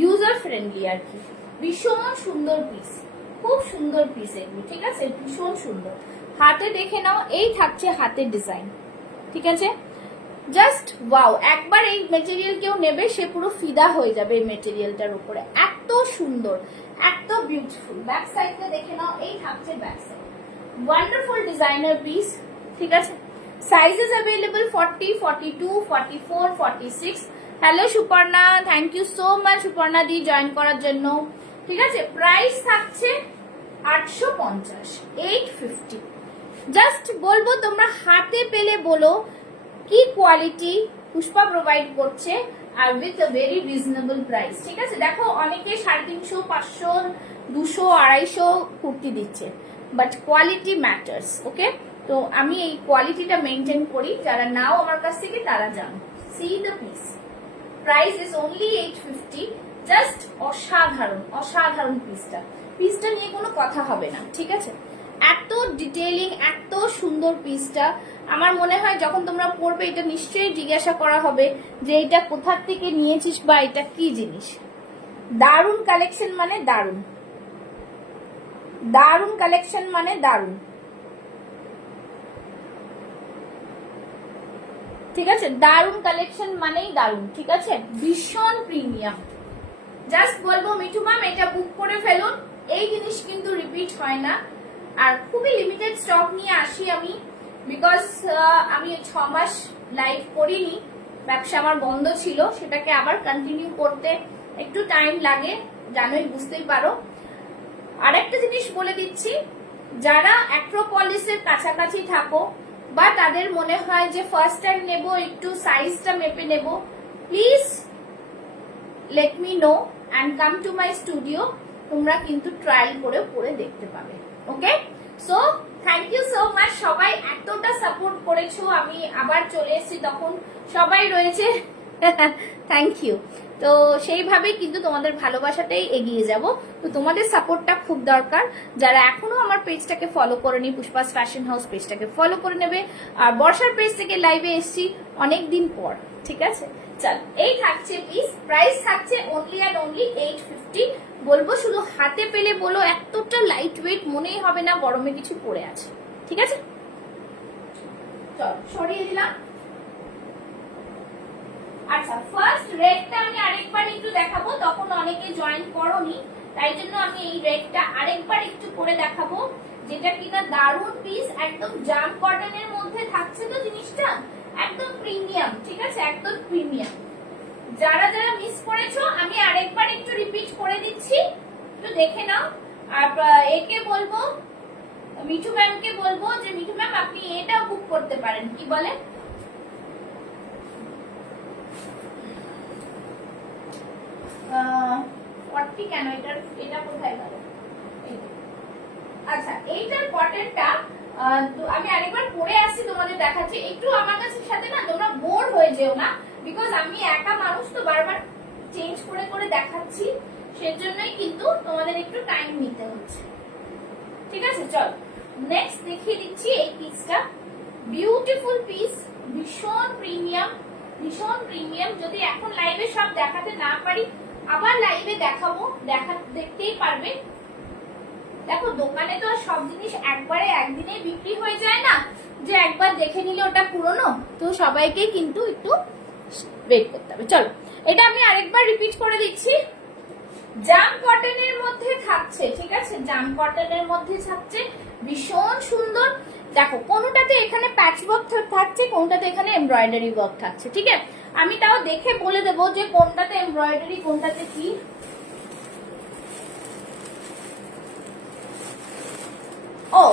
ইউজার ফ্রেন্ডলি আর কি। ভীষণ সুন্দর পিস, খুব সুন্দর পিস এগুলো, ঠিক আছে? ভীষণ সুন্দর। হাতে দেখে নাও, এই থাকছে হাতের ডিজাইন, ঠিক আছে? জাস্ট ওয়াও, একবার এই মেটেরিয়াল কেউ নেবে সে পুরো ফিদা হয়ে যাবে এই মেটেরিয়ালটার উপরে, এত সুন্দর, এত বিউটিফুল। ব্যাক সাইডটা দেখে নাও, এই থাকছে back side, wonderful designer piece, ঠিক আছে? Sizes available 40, 42, 44, 46। Hello Suparna, thank you so much Suparna দি জয়েন করার জন্য, ঠিক আছে? প্রাইস থাকছে 850, 850। জাস্ট বলবো তোমরা হাতে পেলে বলো কি কোয়ালিটি পুষ্পা প্রোভাইড করছে, আর with a very reasonable price, ঠিক আছে? দেখো, অনেকে 350, 500, 200, 250 কুর্তি দিচ্ছে, বাট কোয়ালিটি ম্যাটার্স, ওকে? তো আমি এই কোয়ালিটিটা মেনটেন করি, যারা নাও আমার কাছ থেকে তারা জানো। C the piece, price is only 850। Just অসাধারণ পিসটা নিয়ে কোনো কথা হবে না, ঠিক আছে? এত ডিটেইলিং, এত সুন্দর পিসটা। আমার মনে হয় যখন তোমরা পড়বে এটা নিশ্চয়ই জিজ্ঞাসা করা হবে যে এটা কোথা থেকে নিয়েছিস বা এটা কি জিনিস। দারুণ কালেকশন মানে দারুণ কালেকশন মানে দারুণ, ঠিক আছে? দারুণ কালেকশন মানেই দারুণ, ঠিক আছে? ভীষণ প্রিমিয়াম। জাস্ট বলবো মিঠু ম্যাম এটা বুক করে ফেলুন, এই জিনিস কিন্তু রিপিট হয় না, আর খুবই লিমিটেড স্টক নিয়ে আসি আমি, বিকজ আমি 6 মাস লাইভ করিনি, ব্যবসা আমার বন্ধ ছিল, সেটাকে আবার কন্টিনিউ করতে একটু টাইম লাগে, জানোই, বুঝতেই পারো। আরেকটা জিনিস বলে দিচ্ছি, যারা অ্যাক্রোপলিসের কাছাকাছি থাকো বা তাদের মনে হয় যে ফার্স্ট টাইম নেব, একটু সাইজটা মেপে নেব, please let me know and come to my studio. তোমরা কিন্তু ট্রায়াল করে পরে দেখতে পাবে, okay? So thank you so much, সবাই এতটা সাপোর্ট করেছো, আমি আবার চলে এসেছি তখন সবাই রয়েছে, থ্যাংক ইউ। তো সেইভাবে কিন্তু তোমাদের ভালোবাসাতেই এগিয়ে যাব। তো তোমাদের সাপোর্টটা খুব দরকার। যারা এখনো আমার পেজটাকে ফলো করেনি, পুষ্পাস ফ্যাশন হাউস পেজটাকে ফলো করে নেবে। আর বর্ষার পেজ থেকে লাইভে এসেছি অনেকদিন পর, ঠিক আছে? চল, এই থাকছে পিস, প্রাইস থাকছে অনলি অ্যান্ড অনলি 850। বলবো শুধু হাতে পেলে বলো, এতটা লাইট ওয়েট মনেই হবে না গরমে কিছু পরে আছে, ঠিক আছে? চল সরিয়ে দিলাম। আচ্ছা, ফার্স্ট রেডটা আমি আরেকবার একটু দেখাবো, তখন অনেকে জয়েন করোনি, তাই জন্য আমি এই রেডটা আরেকবার একটু করে দেখাবো, যেটা কিনা দারুন পিস, একদম জাম কটনের মধ্যে থাকছে তো জিনিসটা, একদম প্রিমিয়াম, ঠিক আছে, একদম প্রিমিয়াম। যারা যারা মিস করেছো আমি আরেকবার একটু রিপিট করে দিচ্ছি, একটু দেখে নাও। আর একে বলবো, মিঠু ম্যামকে বলবো যে মিঠু ম্যাম আপনি এটাও বুক করতে পারেন, কি বলে? কেন এটা কোথায় গেল? আচ্ছা, এইটার কটনটা আমি আরেকবার পরে আসছি, তোমাদের দেখাচ্ছি। একটু আমার কাছে সাথে না তোমরা বোর হয়ে যেও না, বিকজ আমি একা মানুষ তো বারবার চেঞ্জ করে করে দেখাচ্ছি, সেজন্যই কিন্তু তোমাদের একটু টাইম নিতে হচ্ছে, ঠিক আছে? চল নেক্সট দেখিয়ে দিচ্ছি এই পিসটা, বিউটিফুল পিস, ভীষণ প্রিমিয়াম, ভীষণ প্রিমিয়াম। যদি এখন লাইভে সব দেখাতে না পারি আবার লাইভে দেখাবো, দেখতেই পারবে। দেখো দোকানে তো সব জিনিস একবারে একদিনে বিক্রি হয়ে যায় না, যে একবার দেখে নিলে ওটা পুরনো, তো সবাইকে কিন্তু একটু ওয়েট করতে হবে। চলো এটা আমি আরেকবার রিপিট করে দিচ্ছি, জাম কটনের মধ্যে থাকছে, ঠিক আছে, জাম কটনের মধ্যে থাকছে, ভীষণ সুন্দর। দেখো কোনটাতে এখানে প্যাচ ওয়ার্ক থাকছে, কোনটাতে এখানে এমব্রয়ডারি ওয়ার্ক থাকছে, ঠিক আছে? আমি তাও দেখে বলে দেবো যে কোনটাতে এমব্রয়ডারি কোনটাতে কি। ও,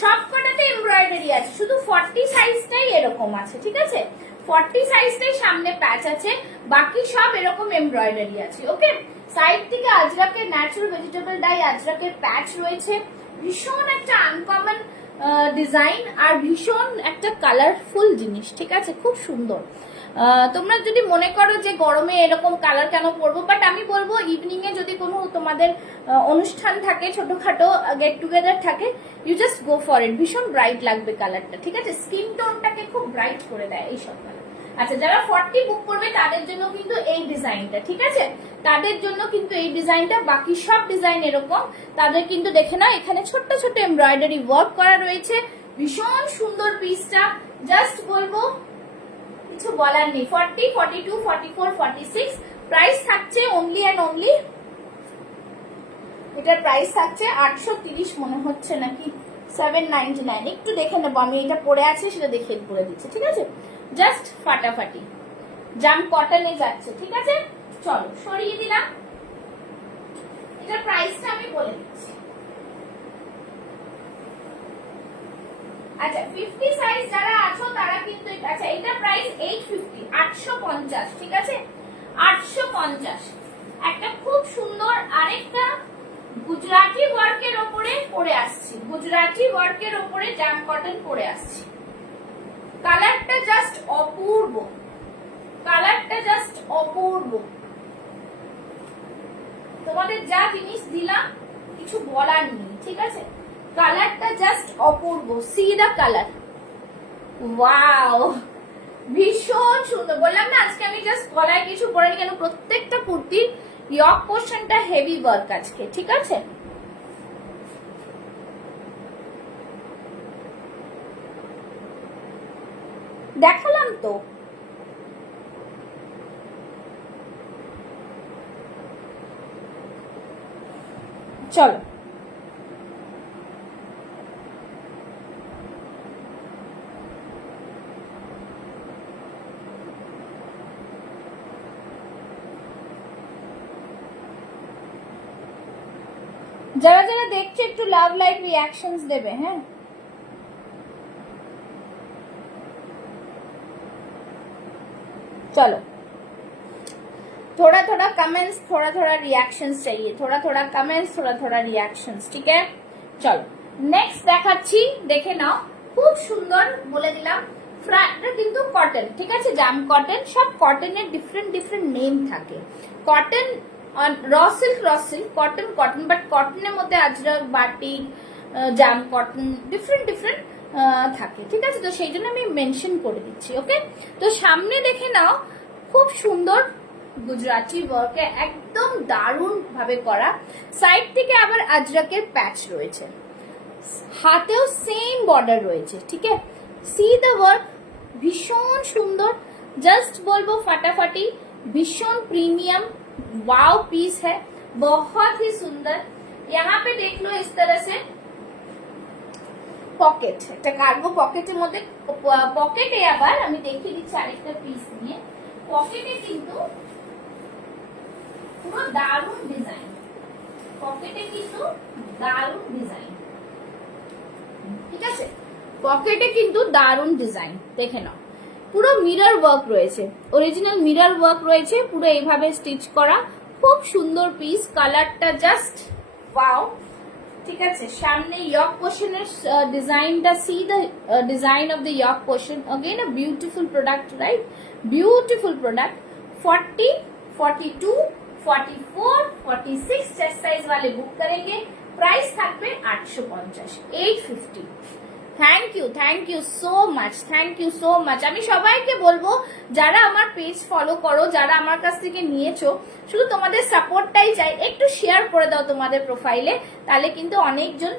সবকটাতে এমব্রয়ডারি আছে, শুধু 40 সাইজটাই এরকম আছে, ঠিক আছে? 40 সাইজটাই সামনে প্যাচ আছে, বাকি সব এরকম এমব্রয়ডারি আছে। ওকে, সাইড থেকে আজরাকের ন্যাচারাল ভেজিটেবল ডাই আজরাকের প্যাচ রয়েছে, ভীষণ একটা আনকমন ডিজাইন আর ভীষণ একটা কালারফুল জিনিস, ঠিক আছে, খুব সুন্দর। তোমরা যদি মনে করো যে গরমে এরকম কালার কেন পরবো, বাট আমি বলবো ইভিনিং এ যদি কোনো তোমাদের অনুষ্ঠান থাকে, ছোটখাটো গেট টুগেদার থাকে, you just go for it, ভীষণ ব্রাইট লাগবে কালারটা, ঠিক আছে? স্কিন টোনটাকে খুব ব্রাইট করে দেয় এই সব কালার। আচ্ছা, যারা 40 বুক করবে তাদের জন্য কিন্তু এই ডিজাইনটা, ঠিক আছে, তাদের জন্য কিন্তু এই ডিজাইনটা, বাকি সব ডিজাইন এরকম, তাদের কিন্তু দেখে নাও এখানে ছোট্ট ছোট্ট এমব্রয়ডারি ওয়ার্ক করা রয়েছে, ভীষণ সুন্দর পিসটা। জাস্ট বলবো কিছু বলার নেই। 40, 42, 44, 46 প্রাইস থাকছে অনলি এন্ড অনলি, এটার প্রাইস থাকছে 830 মনে হচ্ছে নাকি 799, একটু দেখে নেবো, আমি এটা পরে আছে সেটা দেখে বলে দিচ্ছি, ঠিক আছে? জাস্ট ফাটাফাটি জাম কটনে যাচ্ছে, ঠিক আছে? চলো সরিয়ে দিলাম, এটার প্রাইসটা আমি বলে দিচ্ছি। আচ্ছা, 50 সাইজ যারা আছো তারা কিন্তু, আচ্ছা এটা প্রাইস 850, 850, ঠিক আছে, 850। একটা খুব সুন্দর আরেকটা গুজরাটি ওয়ার্কের উপরে পরে আসছি, গুজরাটি ওয়ার্কের উপরে জাম কটন পরে আসছি। কালারটা জাস্ট অপূর্ব, কালারটা জাস্ট অপূর্ব। তোমাদের যা জিনিস দিলাম কিছু বলার নেই, ঠিক আছে? কালারটা জাস্ট অপূর্ব, সি দা কালার, ওয়াও, ভীষণ সুন্দর। বললাম না আজকে আমি জাস্ট গলায় কিছু পরে নি, কেন প্রত্যেকটা কুর্তির ইয়ক পোর্শনটা হেভি ওয়ার্ক আজকে, ঠিক আছে? দেখালাম তো, চলো যারা যারা দেখছে একটু লাভ লাইক রিঅ্যাকশনস দেবে, হ্যাঁ? चलो थोड़ा थोड़ा कमेंट्स, थोड़ा थोड़ा रिएक्शंस चाहिए, थोड़ा थोड़ा कमेंट्स, थोड़ा थोड़ा रिएक्शंस, ठीक है? चलो नेक्स्ट দেখাচ্ছি, দেখে নাও, খুব সুন্দর বলে দিলাম। ফ্রাকটা কিন্তু কটন, ঠিক আছে, জাম কটন, সব কটনের ডিফারেন্ট ডিফারেন্ট নেম থাকে। Cotton raw silk, cotton cotton, but কটনের মধ্যে আজরক, বাটিক, জাম কটন, ডিফারেন্ট ডিফারেন্ট থাকে, ঠিক আছে? তো সেই জন্য আমি মেনশন করে দিচ্ছি। ওকে, তো সামনে দেখে নাও, খুব সুন্দর গুজরাটি ওয়ার্কে একদম দারুণ ভাবে করা, সাইড থেকে আবার আজরকের প্যাচ রয়েছে, হাতেও সেম বর্ডার রয়েছে, ঠিক আছে? সি দ্য ওয়ার্ক, ভীষণ সুন্দর, जस्ट बोलबो फटाफटी, भीषण प्रीमियम वाव पीस है, बहुत ही सुंदर। यहाँ पे देख लो इस तरह से পকেট, একটা কার্গো পকেটের মধ্যে, পকেটে আবার আমি দেখিয়ে দিচ্ছি আরেকটা পিস নিয়ে, পকেটে কিন্তু পুরো দারুণ ডিজাইন, পকেটে কিন্তু দারুণ ডিজাইন, ঠিক আছে, পকেটে কিন্তু দারুণ ডিজাইন দেখে নাও, পুরো মিরর ওয়ার্ক রয়েছে, অরিজিনাল মিরর ওয়ার্ক রয়েছে, পুরো এইভাবে স্টিচ করা, খুব সুন্দর পিস, কালারটা জাস্ট ওয়াও, ঠিক আছে। সামনে ইয়ক পোর্শনের ডিজাইনটা, see the design of the yoke portion, again a beautiful product, right, beautiful product. 40, 42, 44, 46 chest size वाले बुक करेंगे, प्राइस থাকবে 850, 850। Thank you so much. আমি সবাইকে বলবো যারা আমার পেজ ফলো করো, যারা আমার কাছ থেকে নিয়েছো, শুধু তোমাদের সাপোর্টটাই চাই, একটু শেয়ার করে দাও তোমাদের প্রোফাইলে, তাহলে কিন্তু অনেকজন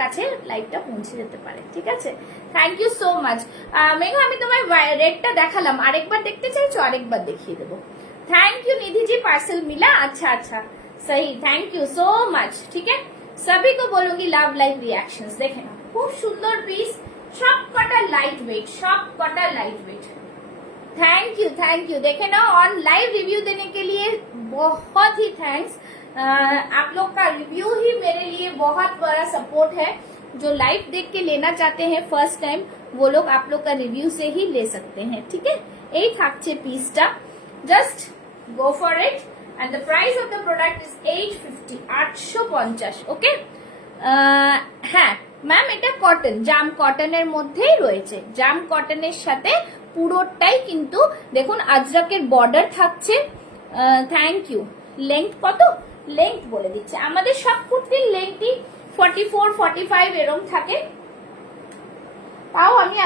কাছে লাইভটা পৌঁছে যেতে পারে, ঠিক আছে। Thank you so much. Megha, আমি তোমার রেটটা দেখালাম, আরেকবার দেখতে চাইছো, আরেকবার দেখিয়ে দেবো। Thank you Nidhi ji, parcel मिला, अच्छा सही, थैंक यू सो मच, ठीक है। सभी को बोलूंगी लव लाइव रिएक्शंस, देखे ना खूब सुंदर पीस, सब कटा लाइट वेट, सब कटा लाइट वेट। थैंक यू, देखे ना ऑन लाइव रिव्यू देने के लिए बहुत ही थैंक्स। आप लोग का रिव्यू ही मेरे लिए बहुत बड़ा सपोर्ट है, जो लाइव देख के लेना चाहते हैं फर्स्ट टाइम, वो लोग आप लोग का रिव्यू से ही ले सकते हैं, ठीक है। এই থাকছে পিসটা, just go for it, and the price of the product is 850, 850, ওকে। হ্যাঁ ম্যাম, এটা কটন, জাম কটনের মধ্যেই রয়েছে, জাম কটনের সাথে পুরোটাই কিন্তু দেখুন আজরাকের বর্ডার থাকছে। Thank you. লেংথ কত, লেংথ বলে দিচ্ছে, আমাদের সব কুর্তির লেংথই 44, 45 এরকম থাকে, তাও আমি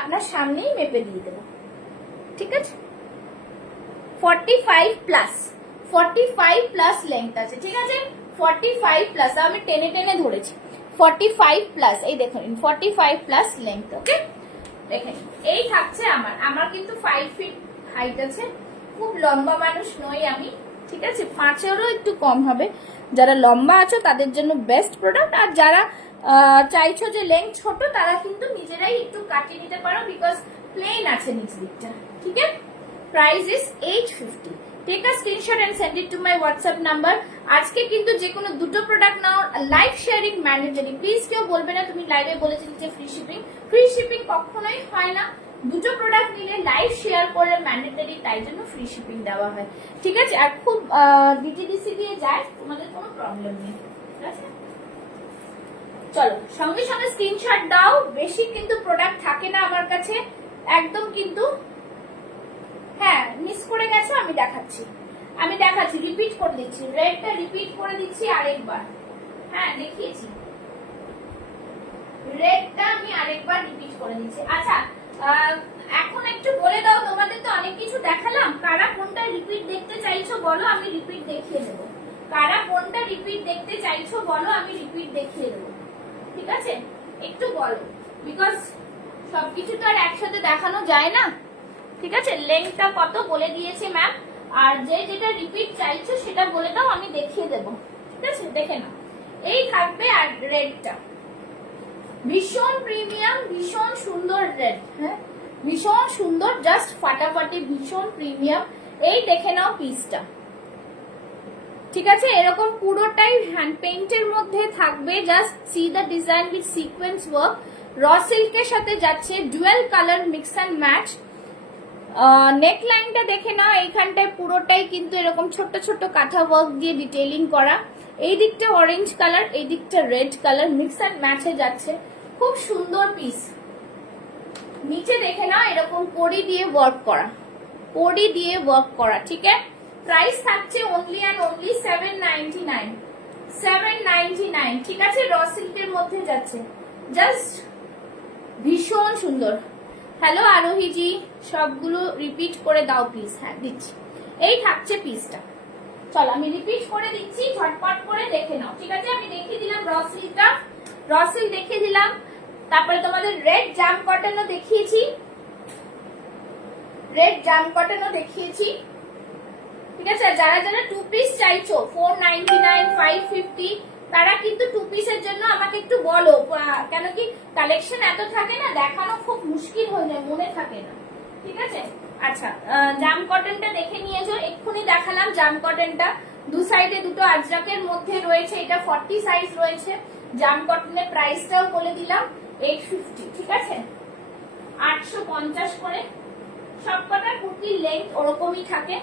আপনার সামনেই মেপে দিয়ে দেবো, ঠিক আছে। 45 প্লাস লেংথ আছে, ঠিক আছে, 45 প্লাস, আমি টেনে টেনে ধরেছি, 45 প্লাস, এই দেখুন 45 প্লাস লেংথ, ওকে। দেখেন এই থাকছে আমার কিন্তু 5 ফিট হাইট আছে, খুব লম্বা মানুষ নই আমি, ঠিক আছে, 5-এরও একটু কম হবে, যারা লম্বা আছো তাদের জন্য বেস্ট প্রোডাক্ট, আর যারা চাইছো যে লেংথ ছোট, তারা কিন্তু নিজেরাই একটু কাটিয়ে নিতে পারো, বিকজ প্লেন আছে নিচ দিকটা, ঠিক আছে। Price is 850। Take a screenshot and send it to my WhatsApp number. আজকে কিন্তু যে কোনো দুটো প্রোডাক্ট নাও, লাইভ শেয়ারিং ম্যান্ডেটরি, প্লিজ কেউ বলবে না তুমি লাইভে বলেছিলে যে ফ্রি শিপিং কখনোই হয় না, দুটো প্রোডাক্ট নিলে লাইভ শেয়ার করলে ম্যান্ডেটরি, তাই জন্য ফ্রি শিপিং দেওয়া হয়, ঠিক আছে। আর খুব ডিটিডিসি দিয়ে যায়, তোমাদের কোনো প্রবলেম নেই, ঠিক আছে। চলো সঙ্গে সঙ্গে স্ক্রিনশট দাও, বেশি কিন্তু প্রোডাক্ট থাকে না আমার কাছে, একদম কিন্তু, হ্যাঁ মিস করে গেছো, আমি দেখাচ্ছি, রিপিট করে দিচ্ছি, রেডটা রিপিট করে দিচ্ছি আরেকবার, হ্যাঁ দেখিয়েছি, রেডটা আমি আরেকবার রিপিট করে দিচ্ছি। আচ্ছা এখন একটু বলে দাও, তোমাদের তো অনেক কিছু দেখালাম, কারা কোনটা রিপিট দেখতে চাইছো বলো, আমি রিপিট দেখিয়ে দেবো, কারা কোনটা রিপিট দেখতে চাইছো বলো, আমি রিপিট দেখিয়ে দেবো, ঠিক আছে, একটু বলো, বিকজ সবকিছু তো আর একসাথে দেখানো যায় না, ঠিক আছে। লেংথটা কত বলে দিয়েছে ম্যাম, আর যেটা রিপিট চাইছো সেটা বলে দাও, আমি দেখিয়ে দেবো, ঠিক আছে। দেখে নাও, এই থাকবে, আর রেডটা ভীষণ প্রিমিয়াম, ভীষণ সুন্দর রেড, হ্যাঁ ভীষণ সুন্দর, জাস্ট ফাটাফাটি, ভীষণ প্রিমিয়াম, এই দেখে নাও পিসটা, ঠিক আছে। এরকম পুরোটাই হ্যান্ড পেইন্টের মধ্যে থাকবে, just see the design with sequence work, raw সিল্কের সাথে যাচ্ছে, dual colour mix and match. Neck লাইনটা দেখে নাও, এইখানটায় পুরোটাই কিন্তু এরকম ছোট্ট ছোট্ট কাঁথা ওয়ার্ক দিয়ে ডিটেইলিং করা, এই দিকটা অরেঞ্জ কালার, এই দিকটা রেড কালার, মিক্স অ্যান্ড ম্যাচে যাচ্ছে, খুব সুন্দর পিস। নিচে দেখে নাও এরকম কড়ি দিয়ে ওয়ার্ক করা, ঠিক আছে। প্রাইস থাকছে অনলি অ্যান্ড অনলি 799, ঠিক আছে, র সিল্কের মধ্যে যাচ্ছে, জাস্ট ভীষণ সুন্দর। হ্যালো আরোহী জি, সবগুলো রিপিট করে দাও প্লিজ, হ্যাঁ দিচ্ছি, এই থাকছে পিসটা। চলো আমি রিপিট করে দিচ্ছি, ঝটপট করে দেখে নাও, ঠিক আছে। আমি দেখিয়ে দিলাম র সিল্ক দেখিয়ে দিলাম, তারপরে তোমাদের রেড জাম কটনও দেখিয়েছি, রেড জাম কটনও দেখিয়েছি। ঠিক আছে, যারা যারা 2 পিস চাইছো 499 550 তারা কিন্তু 2 পিসের জন্য আমাকে একটু বলো, কেন কি কালেকশন এত থাকে না, দেখানো খুব মুশকিল হয়ে যায়, মনে থাকে না। ঠিক আছে, আচ্ছা জাম কটনটা দেখে নিয়েছো, এক্ষুনি দেখালাম জাম কটনটা। দু সাইডে দুটো আজরাকের মধ্যে রয়েছে, এটা 40 সাইজ রয়েছে। জাম কটনের প্রাইসটাও বলে দিলাম 850। ঠিক আছে, 850 করে। সবকটা কুর্তির লেন্থ ওরকমই থাকে।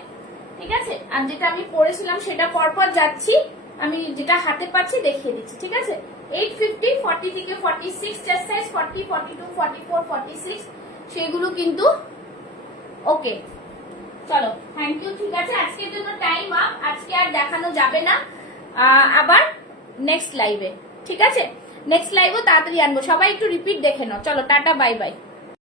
ঠিক আছে, আর যেটা আমি পরেছিলাম সেটা পরপর যাচ্ছি, আমি যেটা হাতে পাচ্ছি দেখিয়ে দিচ্ছি। ঠিক আছে, 850, 40 থেকে 46 চেস্ট সাইজ, 40, 42, 44, 46 সেগুলো কিন্তু ওকে। চলো, থ্যাংক ইউ। ঠিক আছে, আজকের জন্য টাইম আপ, আজকে আর দেখানো যাবে না, আবার নেক্সট লাইভে। ঠিক আছে, নেক্সট লাইভও তাড়াতাড়ি আনবো। সবাই একটু রিপিট দেখে নাও। চলো, টাটা, বাই বাই।